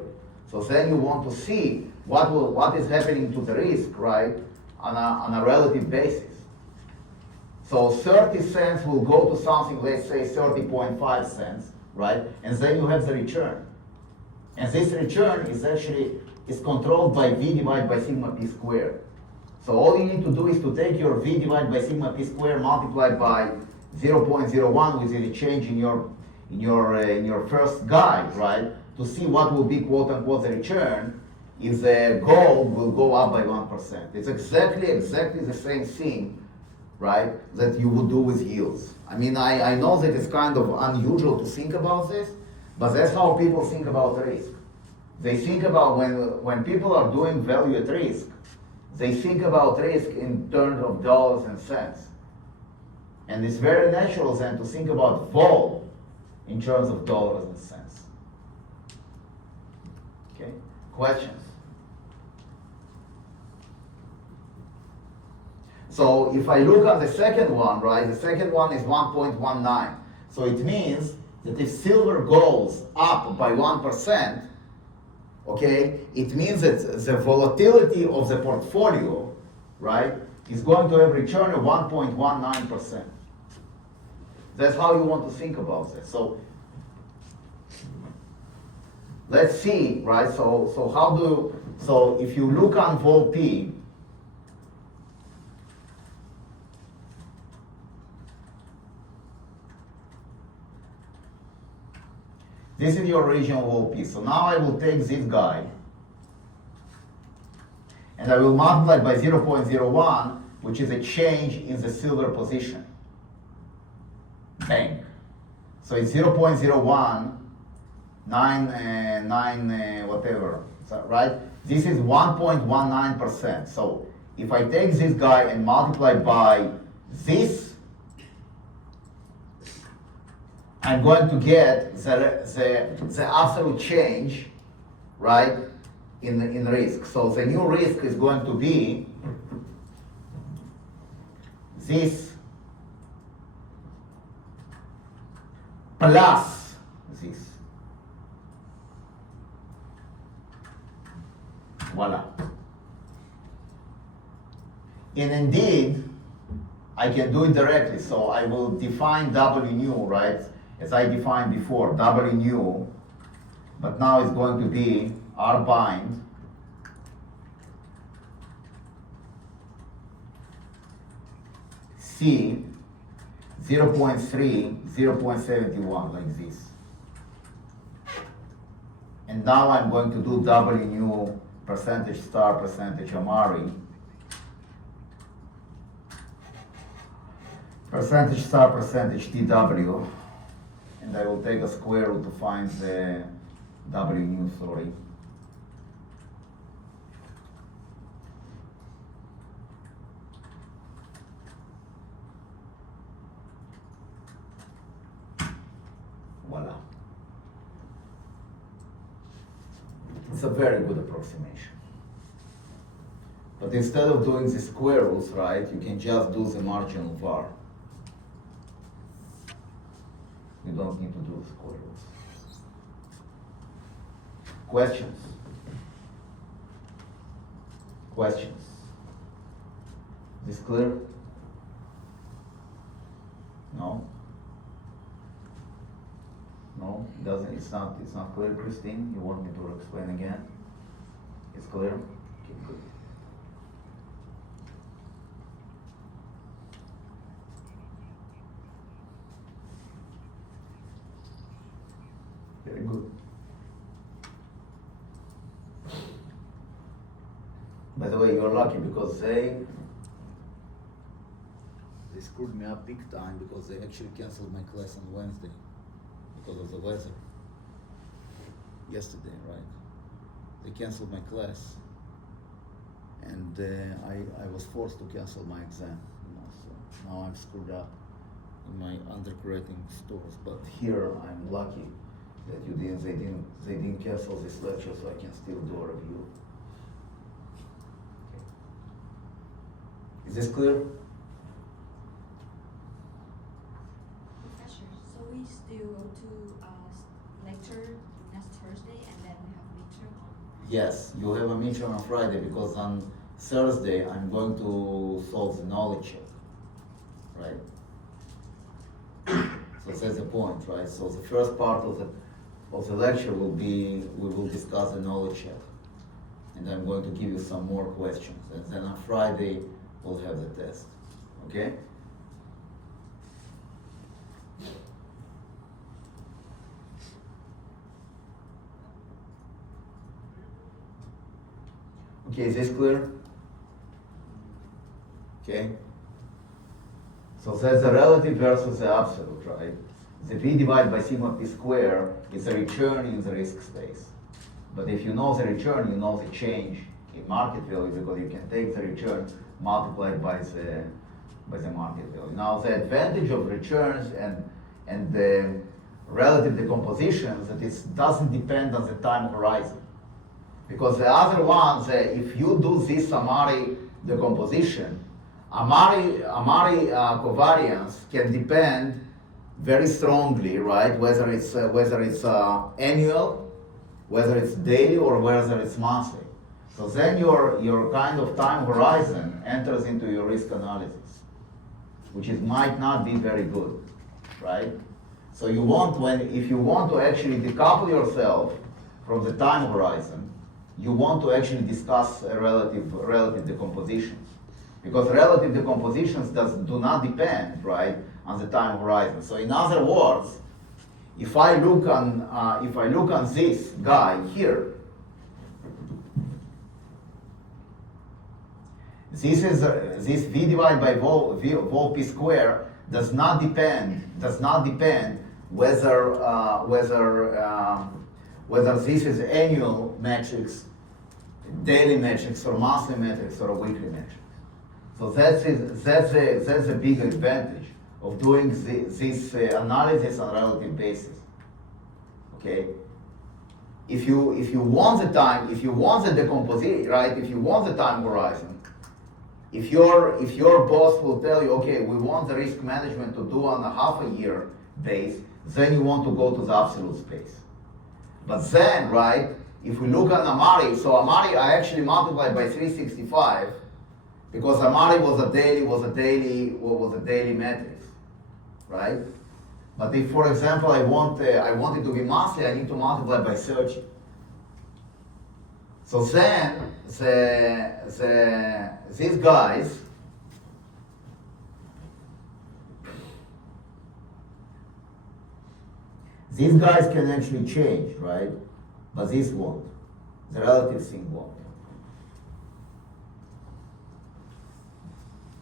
So then you want to see what is happening to the risk, right, on a relative basis. So 30 cents will go to something, let's say 30.5 cents, right? And then you have the return. And this return is actually controlled by V divided by sigma p squared. So all you need to do is to take your V divided by sigma p squared multiplied by 0.01, which is a change in your first guide, right? To see what will be quote unquote the return if the gold will go up by 1%. It's exactly the same thing, right, that you would do with yields. I mean, I know that it's kind of unusual to think about this, but that's how people think about risk. They think about when people are doing value at risk, they think about risk in terms of dollars and cents. And it's very natural then to think about vol in terms of dollars and cents. Okay, questions? So if I look at the second one, right, the second one is 1.19. So it means that if silver goes up by 1%, okay, it means that the volatility of the portfolio, right, is going to have return of 1.19%. That's how you want to think about this. So let's see, right, so if you look on vol P, this is your original OP. So now I will take this guy and I will multiply by 0.01, which is a change in the silver position. Bang. So it's 0.01, 9 whatever, so, right? This is 1.19%. So if I take this guy and multiply by this, I'm going to get the absolute change, right, in risk. So the new risk is going to be this plus this. Voila. And indeed, I can do it directly. So I will define W new, right? As I defined before, W new, but now it's going to be R bind C 0.3, 0.71, like this. And now I'm going to do W new percentage star percentage Amari. Percentage star percentage TW. And I will take a square root to find the W new, sorry. Voila. It's a very good approximation. But instead of doing the square roots, right, you can just do the marginal var. You don't need to do the square roots. Questions? Questions? Is this clear? No? No? It's not clear, Christine? You want me to explain again? It's clear? Okay, good. Very good. By the way, you're lucky because they screwed me up big time because they actually canceled my class on Wednesday because of the weather. Yesterday, right? They canceled my class, and I was forced to cancel my exam. So now I'm screwed up in my undergraduate stores. But here I'm lucky that they didn't cancel this lecture, so I can still do a review. Is this clear? Professor, so we still go to lecture next Thursday and then we have midterm on Yes, you have a midterm on Friday because on Thursday I'm going to solve the knowledge check, right? So that's the point, right? So the first part of the lecture will be, we will discuss the knowledge check. And I'm going to give you some more questions. And then on Friday, we'll have the test, okay? Okay, is this clear? Okay? So that's the relative versus the absolute, right? The V divided by sigma p square is a return in the risk space. But if you know the return, you know the change in market value because you can take the return multiplied by the market value. Now the advantage of returns and the relative decomposition is that it doesn't depend on the time horizon. Because the other ones, if you do this Amari decomposition, Amari covariance can depend very strongly, right? Whether it's annual, whether it's daily, or whether it's monthly. So then your kind of time horizon enters into your risk analysis, which might not be very good, right? So you want if you want to actually decouple yourself from the time horizon, you want to actually discuss relative decompositions. Because relative decompositions do not depend, right, on the time horizon. So in other words, if I look on this guy here, this V divided by Vol P square does not depend whether this is annual metrics, daily metrics, or monthly metrics, or weekly metrics. So that's a big advantage of doing this analysis on a relative basis. Okay. If you want the time, if you want the decomposition, right? If you want the time horizon, if your boss will tell you, okay, we want the risk management to do on a half a year base, then you want to go to the absolute space. But then, right, if we look at Amari, so Amari I actually multiplied by 365 because Amari was a daily metrics, right? But if, for example, I want it to be monthly, I need to multiply by 30. So then these guys can actually change, right? But this won't. The relative thing won't.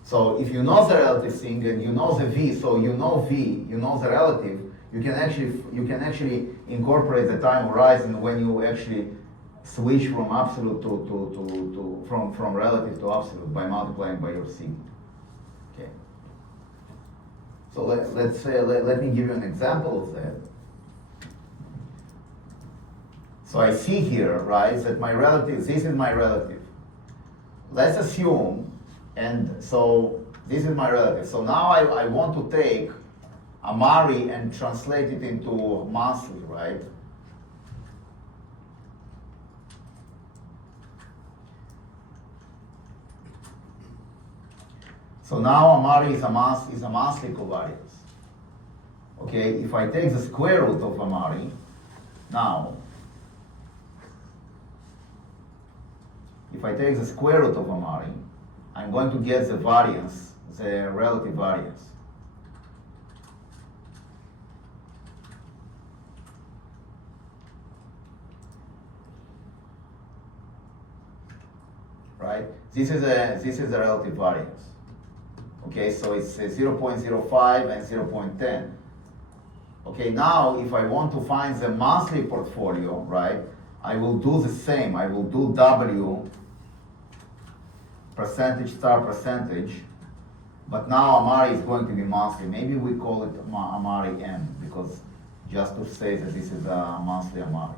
So if you know the relative thing and you know the V, so you know V, you know the relative, you can actually incorporate the time horizon when you actually switch from absolute from relative to absolute by multiplying by your sigma. Okay. So let me give you an example of that. So I see here, right, that my relative, this is my relative. Let's assume, and so this is my relative. So now I want to take Amari and translate it into monthly, right? So now Amari is a monthly covariance. Okay, if I take the square root of Amari, now, if I take the square root of Amari, I'm going to get the variance, the relative variance. Right? This is a relative variance. Okay, so it's 0.05 and 0.10. Okay, now if I want to find the monthly portfolio, right, I will do the same. I will do W percentage star percentage, but now Amari is going to be monthly. Maybe we call it Amari M, because just to say that this is a monthly Amari.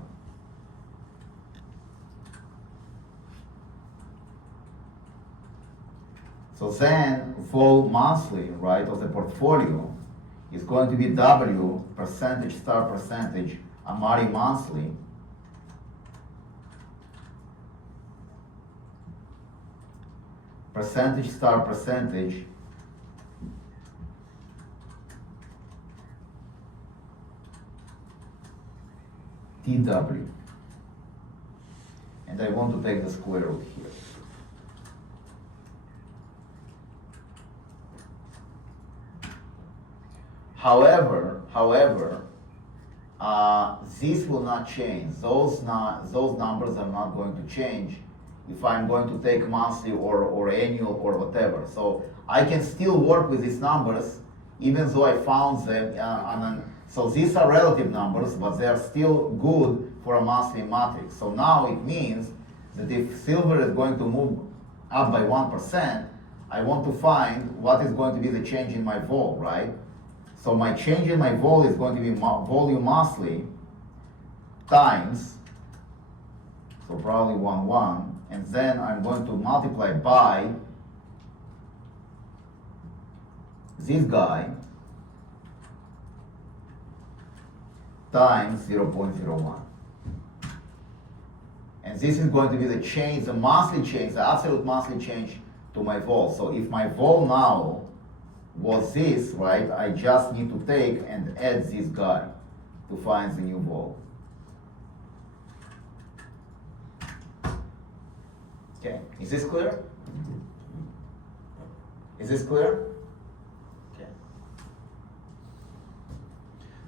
So then, vol monthly, right, of the portfolio is going to be W percentage star percentage Amari monthly percentage star percentage TW. And I want to take the square root here. However, this will not change. Those numbers are not going to change if I'm going to take monthly or annual or whatever. So I can still work with these numbers even though I found them so these are relative numbers, but they are still good for a monthly matrix. So now it means that if silver is going to move up by 1%, I want to find what is going to be the change in my vol, right? So my change in my vol is going to be volume monthly times, so probably 1, and then I'm going to multiply by this guy times 0.01. And this is going to be the change, the monthly change, the absolute monthly change to my vol. So if my vol now was this, right, I just need to take and add this guy to find the new vol. Okay, is this clear? Is this clear? Okay.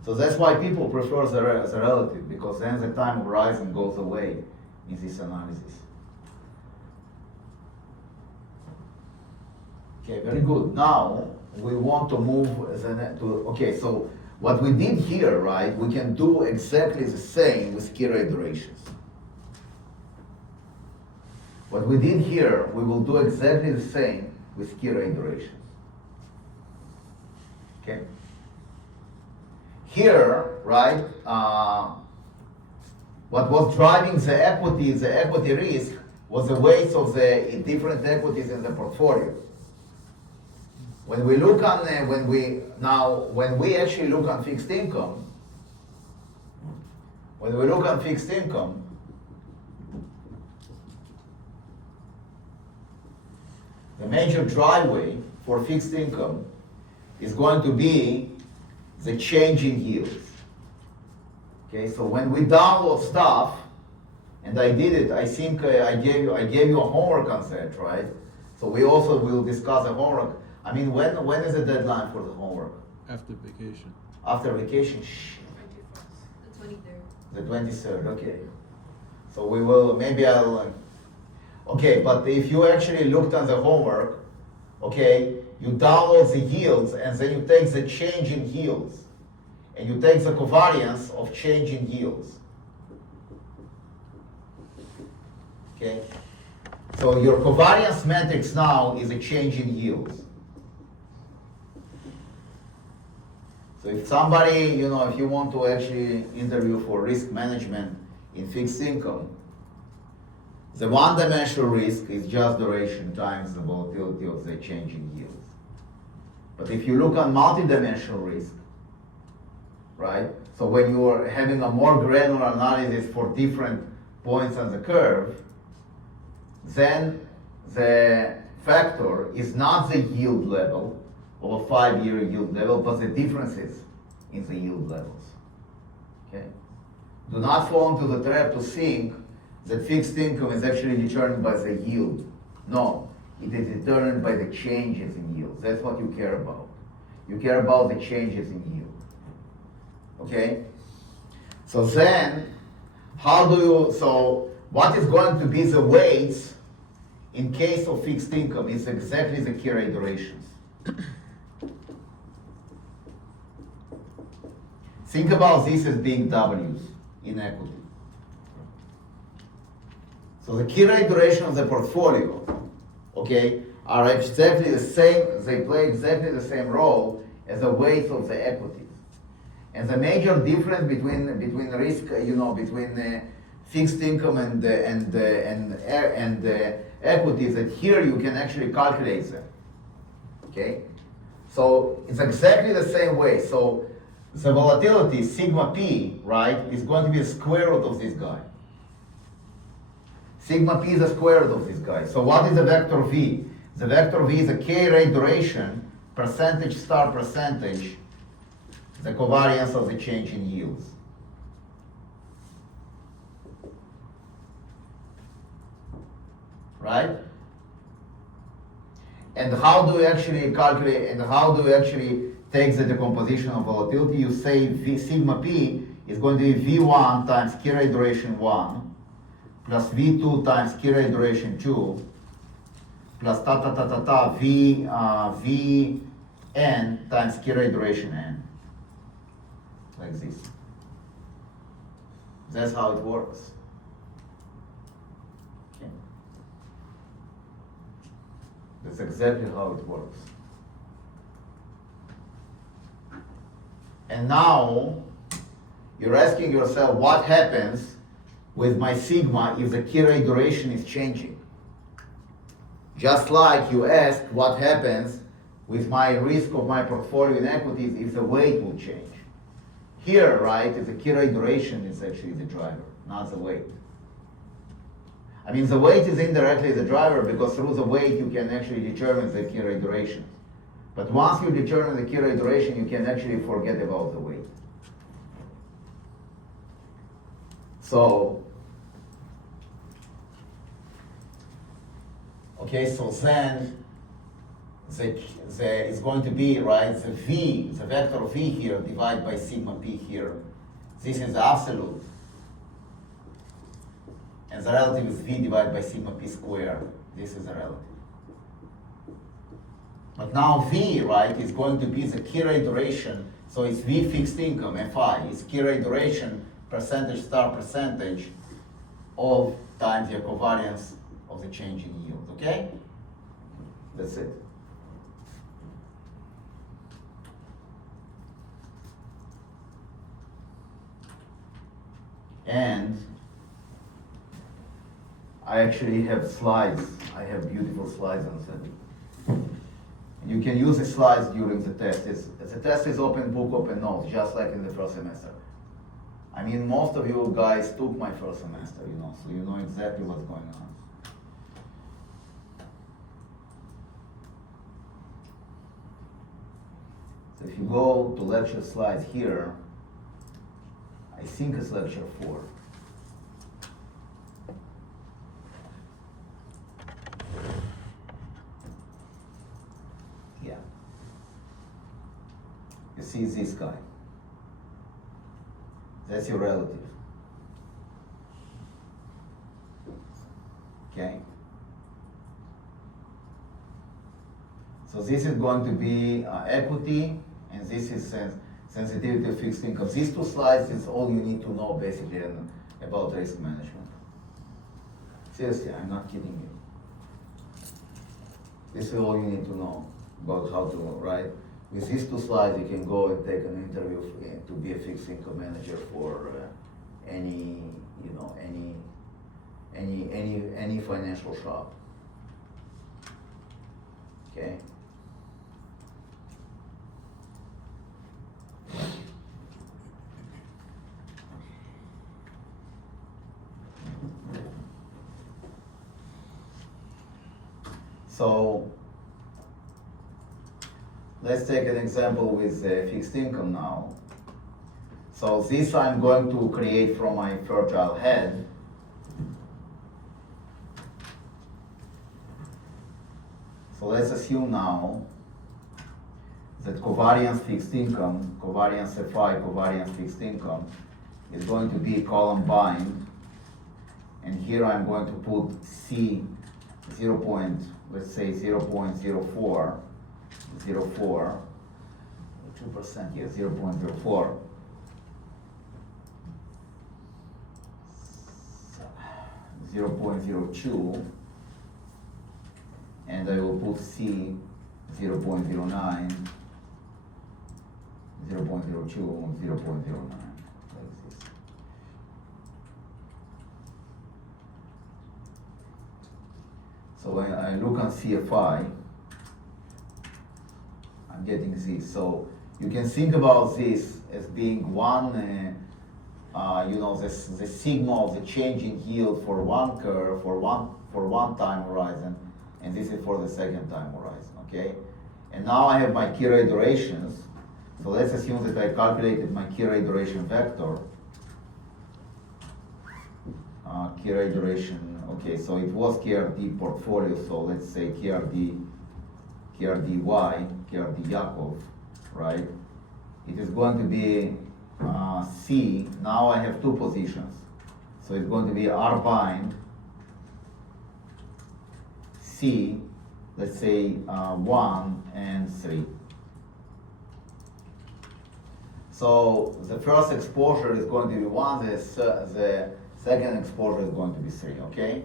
So that's why people prefer the relative, because then the time horizon goes away in this analysis. Okay, very good. Now we want to move okay, so what we did here, right, we can do exactly the same with Kira iterations. What we did here, we will do exactly the same with Kira iterations. Okay? Here, right, what was driving the equity risk was the weights of the different equities in the portfolio. When we look on, when we actually look on fixed income, the major driveway for fixed income is going to be the change in yields. Okay, so when we download stuff, and I did it, I think I gave you a homework on that, right? So we also will discuss the homework. I mean, when is the deadline for the homework? After vacation. After vacation? The 23rd. The 23rd, okay. So we will, maybe I'll, okay, but if you actually looked on the homework, okay, you download the yields and then you take the change in yields and you take the covariance of change in yields. Okay? So your covariance matrix now is a change in yields. So if somebody, if you want to actually interview for risk management in fixed income, the one-dimensional risk is just duration times the volatility of the change in yields. But if you look on multi-dimensional risk, right? So when you are having a more granular analysis for different points on the curve, then the factor is not the yield level of a 5-year yield level, but the differences in the yield levels. Okay? Do not fall into the trap to think that fixed income is actually determined by the yield. No, it is determined by the changes in yield. That's what you care about. You care about the changes in yield. Okay? So then, what is going to be the weights in case of fixed income is exactly the Kira iterations. Think about this as being W's in equity. So the Kira iteration of the portfolio, okay, are exactly the same, they play exactly the same role as the weights of the equities. And the major difference between risk, between fixed income and equities, that here you can actually calculate them. Okay, so it's exactly the same way. So the volatility sigma p, right, is going to be the square root of this guy. Sigma p is the square root of this guy. So what is the vector v? The vector v is a k-rate duration, percentage star percentage, the covariance of the change in yields. right? And how do you actually calculate, and how do you actually take the decomposition of volatility? You say V sigma P is going to be V1 times key rate duration 1 plus V2 times key rate duration 2 plus ta ta ta ta ta V n times key rate duration n. Like this. That's how it works. Okay. That's exactly how it works. And now you're asking yourself what happens with my sigma if the key rate duration is changing. Just like you asked what happens with my risk of my portfolio in equities if the weight will change. Here, right, if the key rate duration is actually the driver, not the weight. I mean, the weight is indirectly the driver because through the weight you can actually determine the key rate duration. But once you determine the key rate duration, you can actually forget about the weight. So, okay, so then it's going to be, right, the V, the vector V here divided by sigma P here. This is the absolute. And the relative is V divided by sigma P squared. This is the relative. But now V, right, is going to be the key rate duration. So it's V fixed income, FI. It's key rate duration, percentage star percentage of times the covariance of the change in yield, okay? That's it. And I actually have slides. I have beautiful slides on that. You can use the slides during the test. The test is open book, open notes, just like in the first semester. I mean, most of you guys took my first semester, you know, so you know exactly what's going on. So if you go to lecture slides here, I think it's lecture 4. Yeah. You see this guy. That's your relative. Okay? So this is going to be equity, and this is sensitivity to fixed income. These two slides is all you need to know basically about risk management. Seriously, I'm not kidding you. This is all you need to know about how to write. With these two slides, you can go and take an interview to be a fixed income manager for any financial shop. Okay. So let's take an example with fixed income now. So this I'm going to create from my fertile head. So let's assume now that covariance fixed income, covariance FI, covariance fixed income is going to be column bind. And here I'm going to put C 0. Let's say 0.04, 0.04, 2%, yeah, 0.04. 0.02, and I will put C 0.09, 0.02, 0.09, like this. So when I look on CFI, I'm getting this. So you can think about this as being one, the sigma of the change in yield for one curve, for one time horizon, and this is for the second time horizon, okay? And now I have my key rate durations. So let's assume that I calculated my key rate duration vector. Key rate duration okay, so it was KRD portfolio, so let's say KRD Yakov, right? It is going to be C. Now I have two positions. So it's going to be R bind C, let's say 1 and 3. So the first exposure is going to be 1, the second exposure is going to be 3, okay?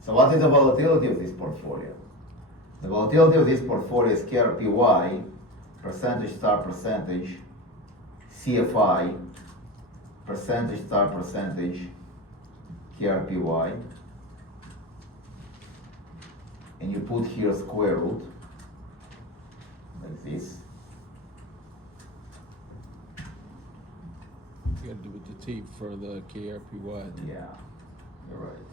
So what is the volatility of this portfolio? The volatility of this portfolio is KRPY, percentage star percentage, CFI, percentage star percentage, KRPY, and you put here square root, like this. You gotta do with the T for the KRPY. Yeah, you're right.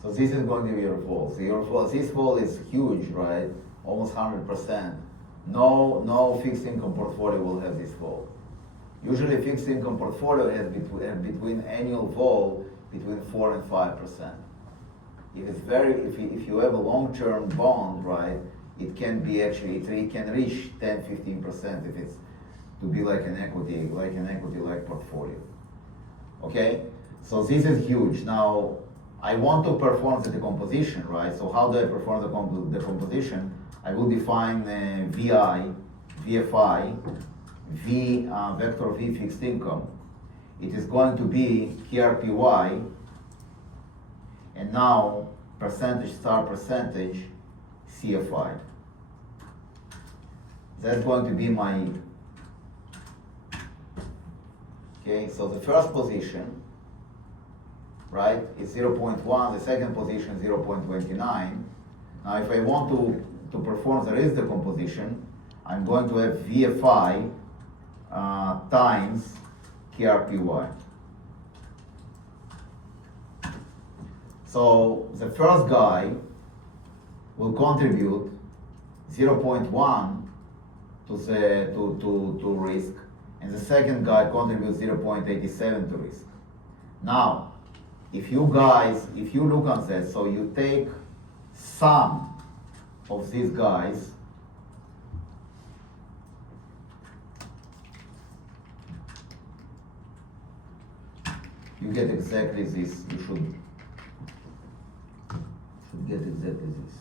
So this is going to be your fall. So your fall, this fall is huge, right? Almost 100%. No fixed income portfolio will have this fall. Usually fixed income portfolio has between annual vol between 4 and 5%. If you have a long-term bond, right, it can be actually, it can reach 10-15% if it's to be like an equity-like portfolio. Okay? So this is huge. Now, I want to perform the decomposition, right? So how do I perform the decomposition? I will define VI, VFI, vector V fixed income. It is going to be KRPY, and now percentage star percentage CFI. That's going to be my, okay, so the first position, right, is 0.1, the second position 0.29. Now if I want to perform the risk decomposition, I'm going to have VFI times KRPY. So the first guy will contribute 0.1 to risk, and the second guy contributes 0.87 to risk. Now, if you look at that, so you take sum of these guys, you get exactly this. You should get exactly this.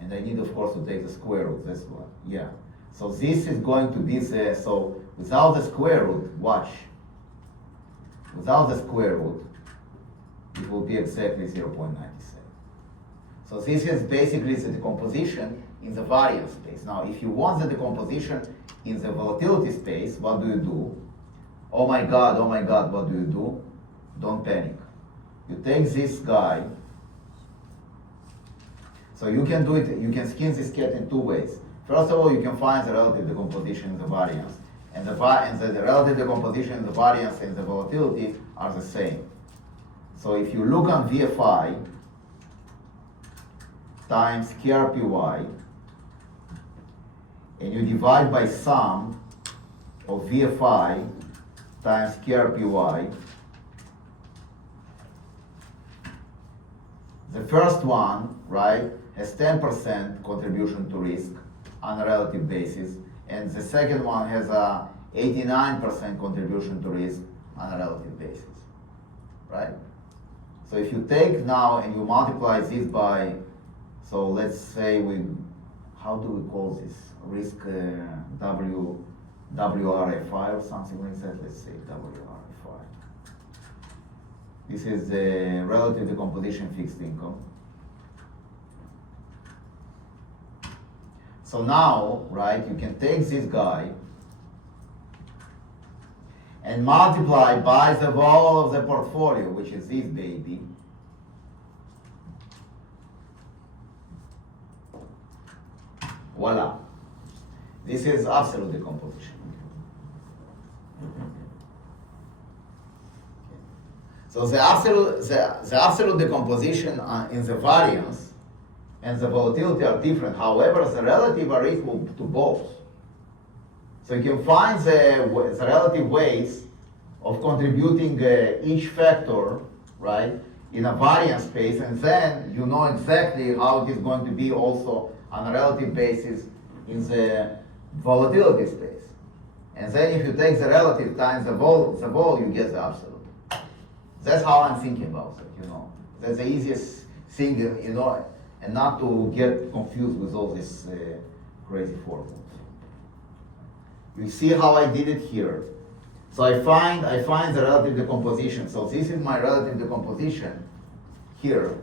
And I need, of course, to take the square root, that's what, yeah. So this is going to be so without the square root, watch. Without the square root, it will be exactly 0.97. So this is basically the decomposition in the variance space. Now, if you want the decomposition in the volatility space, what do you do? Oh my God, what do you do? Don't panic. You take this guy. So you can do it, you can skin this cat in two ways. First of all, you can find the relative decomposition in the variance. And the relative decomposition in the variance and the volatility are the same. So if you look on VFI times KRPY, and you divide by sum of VFI times KRPY, the first one, right, has 10% contribution to risk on a relative basis, and the second one has a 89% contribution to risk on a relative basis, right? So if you take now and you multiply this by, so let's say how do we call this? Risk WRFI or something like that, let's say WRFI. This is the relative decomposition fixed income. So now, right, you can take this guy and multiply by the vol of the portfolio, which is this baby. Voila. This is absolute decomposition. So the absolute decomposition in the variance and the volatility are different. However, the relative are equal to both. So you can find the relative weights of contributing each factor, right, in a variance space, and then you know exactly how it is going to be also on a relative basis in the volatility space. And then if you take the relative times the vol, you get the absolute. That's how I'm thinking about it, you know. That's the easiest thing, you know, and not to get confused with all these crazy formulas. You see how I did it here. So I find the relative decomposition. So this is my relative decomposition here.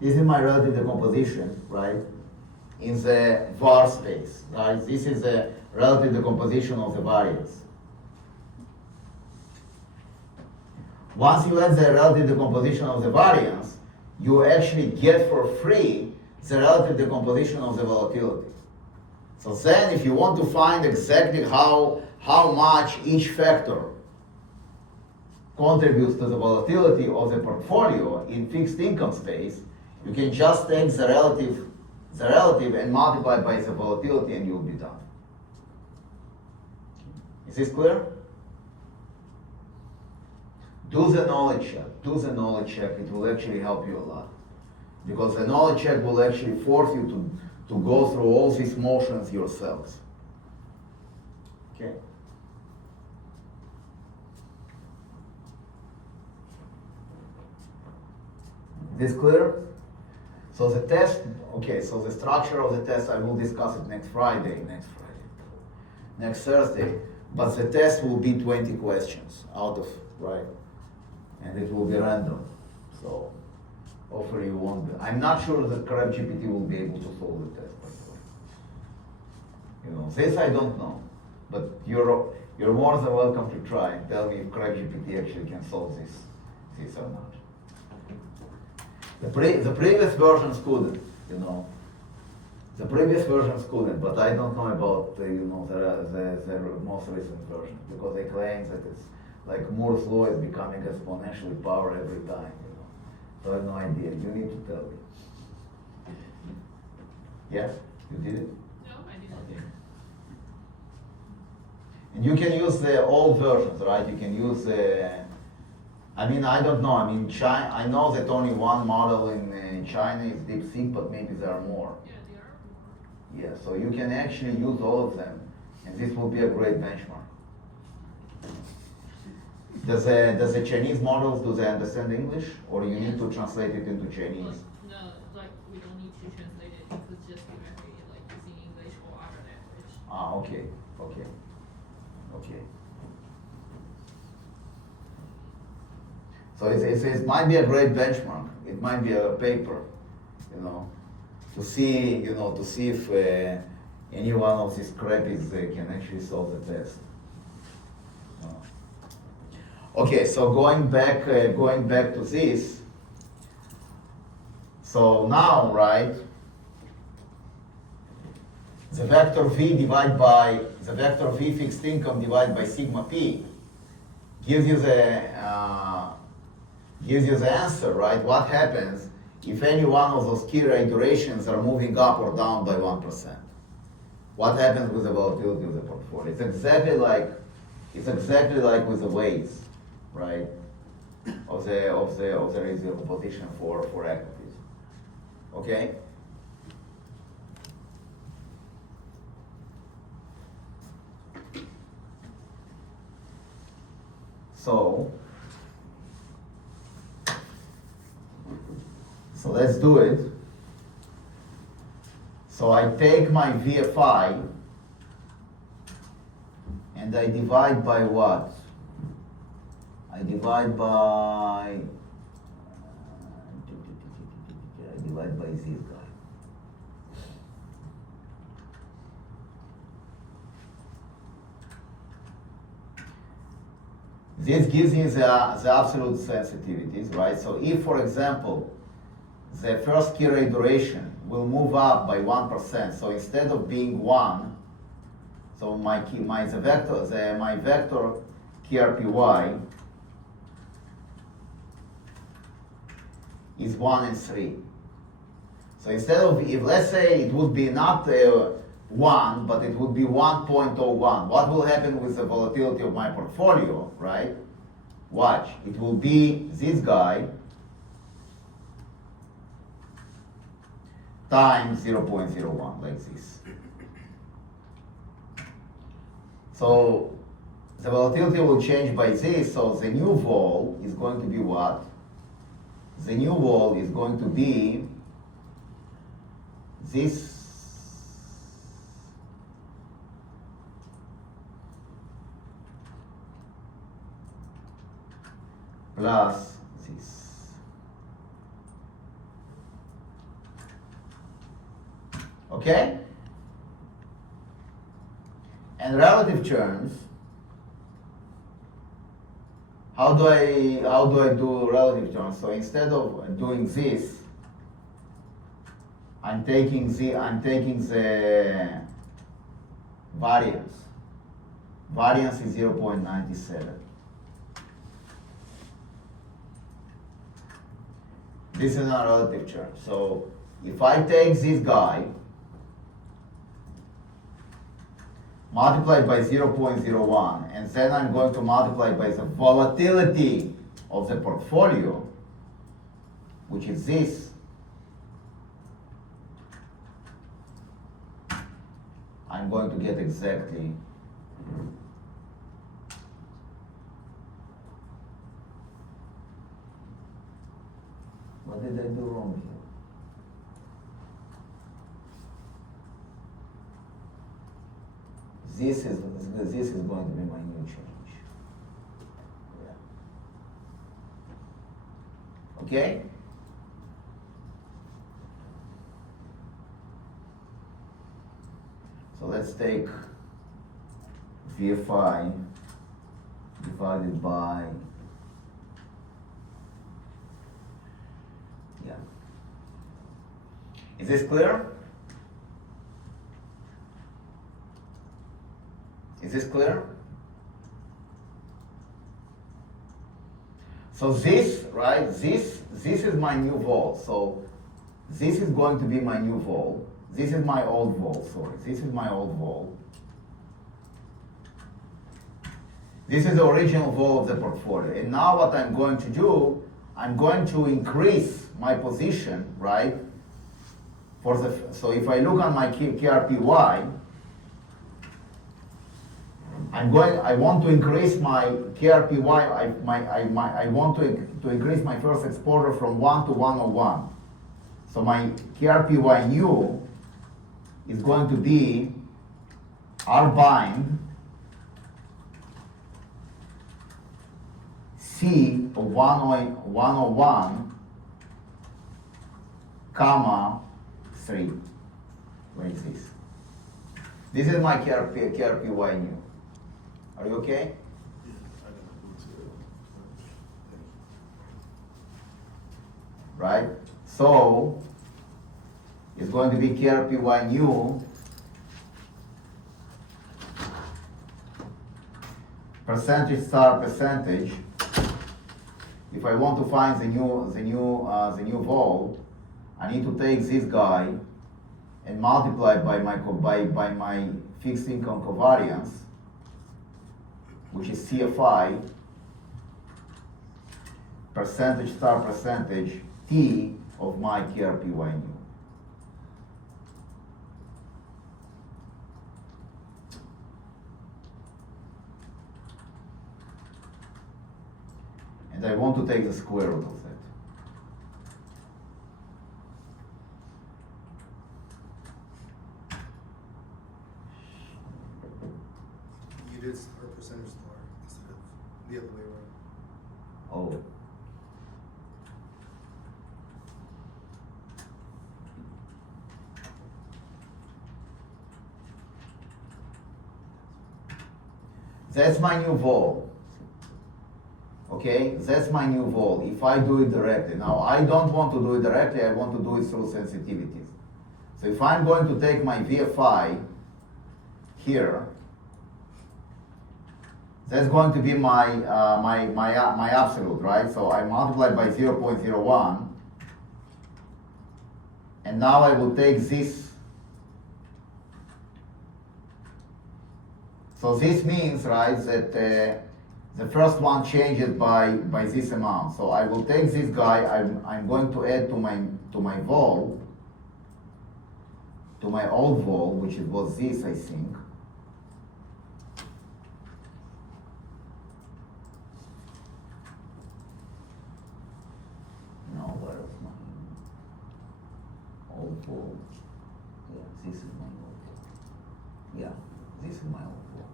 This is my relative decomposition, right? In the var space, right? This is the relative decomposition of the variance. Once you have the relative decomposition of the variance, you actually get for free the relative decomposition of the volatility. So then if you want to find exactly how much each factor contributes to the volatility of the portfolio in fixed income space, you can just take the relative and multiply by the volatility and you'll be done. Is this clear? Do the knowledge check. Do the knowledge check. It will actually help you a lot. Because the knowledge check will actually force you to go through all these motions yourselves. Okay? This clear? So the test, okay, so the structure of the test, I will discuss it next Thursday. But the test will be 20 questions out of, right? And it will be random. So hopefully you won't be. I'm not sure that CrabGPT will be able to solve the test, by the way. You know, this I don't know. But you're more than welcome to try and tell me if CrabGPT actually can solve this or not. The previous versions couldn't, you know. The previous versions couldn't, but I don't know about the most recent version, because they claim that it's like Moore's law is becoming exponentially power every time, you know. So I have no idea. You need to tell me. Yes, you did it. No, I didn't. Okay. And you can use the old versions, right? You can use I mean, I don't know. I mean, China. I know that only one model in China is DeepSeek, but maybe there are more. Yeah, there are more. Yeah, so you can actually use all of them, and this will be a great benchmark. Does the Chinese models, do they understand English, or you need to translate it into Chinese? No, like we don't need to translate it. It could just directly like using English or other language. Ah, okay. So it might be a great benchmark. It might be a paper, you know, to see if any one of these crappies can actually solve the test. Okay, so going back to this. So now, right, the vector V fixed income divided by sigma p gives you the answer, right? What happens if any one of those key rate durations are moving up or down by 1%? What happens with the volatility of the portfolio? It's exactly like with the weights, right? Of the reserve position for equities. Okay? So let's do it. So I take my VFI and I divide by what? I divide by this guy. This gives me the absolute sensitivities, right? So if, for example, the first key rate duration will move up by 1%, so instead of being 1, so my vector KRPY is 1 and 3. So instead of, if let's say it would be not 1, but it would be 1.01, what will happen with the volatility of my portfolio, right? Watch, it will be this guy times 0.01, like this. So the volatility will change by this, so the new vol is going to be what? The new vol is going to be this plus this. Okay? And relative terms, how do I do relative terms? So instead of doing this, I'm taking the variance. Variance is 0.97. This is not relative term. So if I take this guy, multiply by 0.01, and then I'm going to multiply by the volatility of the portfolio, which is this, I'm going to get exactly what did I do wrong here? This is going to be my new change. Yeah. Okay? So let's take VFI divided by, yeah. Is this clear? Is this clear? So this, right, this is my new vol. So this is going to be my new vol. This is my old vol, sorry. This is my old vol. This is the original vol of the portfolio. And now what I'm going to do, I'm going to increase my position, right? So if I look on my KRPY, I want to increase my KRPY, I want to increase my first exposure from 1 to 101. So my KRPY new is going to be R bind C of 101, comma 3, like this. This is my KRPY new. Are you okay? Right? So it's going to be KRPY new percentage star percentage. If I want to find the new vol, I need to take this guy and multiply by my fixed income covariance, which is CFI percentage star percentage T of my KRPY new. And I want to take the square root of that. You did our percentage star instead of the other way around. Oh. That's my new vol. Okay, that's my new vol. If I do it directly. Now, I don't want to do it directly, I want to do it through sensitivities. So if I'm going to take my VFI here, that's going to be my absolute, right? So I multiply by 0.01, and now I will take this. So this means, right, that the first one changes by this amount. So I will take this guy, I'm going to add to my vol, to my old vol, which was this, I think. No, where is my old vol? Yeah, this is my old vol. Yeah, this is my old vol.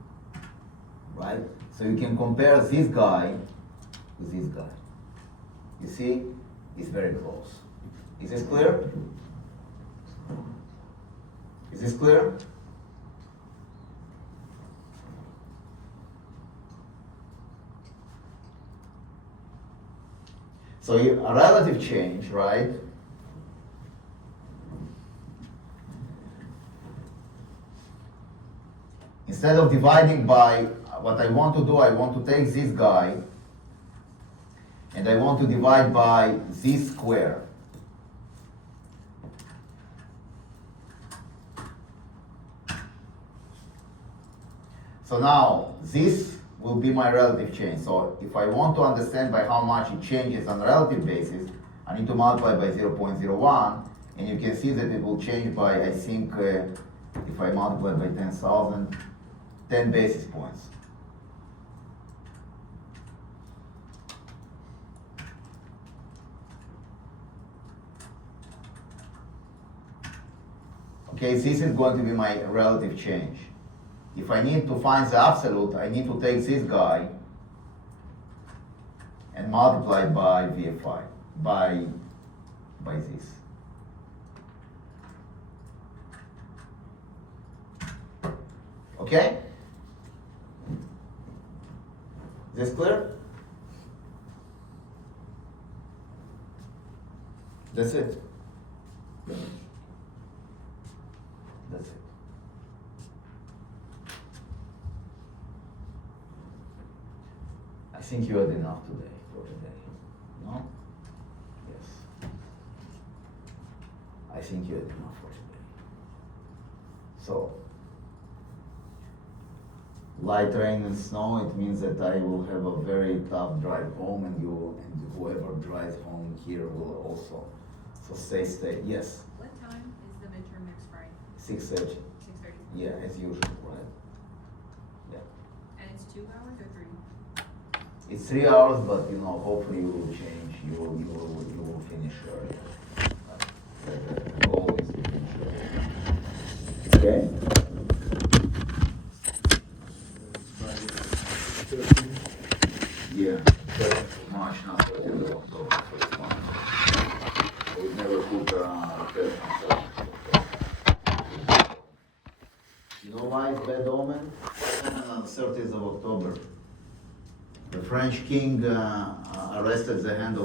Right? So you can compare this guy with this guy. You see, it's very close. Is this clear? Is this clear? So a relative change, right? Instead of dividing by what I want to do, I want to take this guy and I want to divide by this square. So now this will be my relative change. So if I want to understand by how much it changes on a relative basis, I need to multiply by 0.01, and you can see that it will change by, I think, if I multiply by 10,000, 10 basis points. Okay, this is going to be my relative change. If I need to find the absolute, I need to take this guy and multiply by VFI, by this. Okay? Is this clear? That's it. That's it. I think you had enough today, for today. No? Yes. I think you had enough for today. So, light rain and snow, it means that I will have a very tough drive home, and whoever drives home here will also. So stay. Yes? What time is the midterm next Friday? 6:30. 6:30? Yeah, as usual, right? Yeah. And it's 2 hours or 3? It's 3 hours, but hopefully you will change. You will finish early. The goal is to finish early. Okay. Yeah. 3rd of March, not 3rd of October, so it's fine. I would never put 3rd myself. You know why it's bad omen? On the 30th of October. The French king arrested the hand of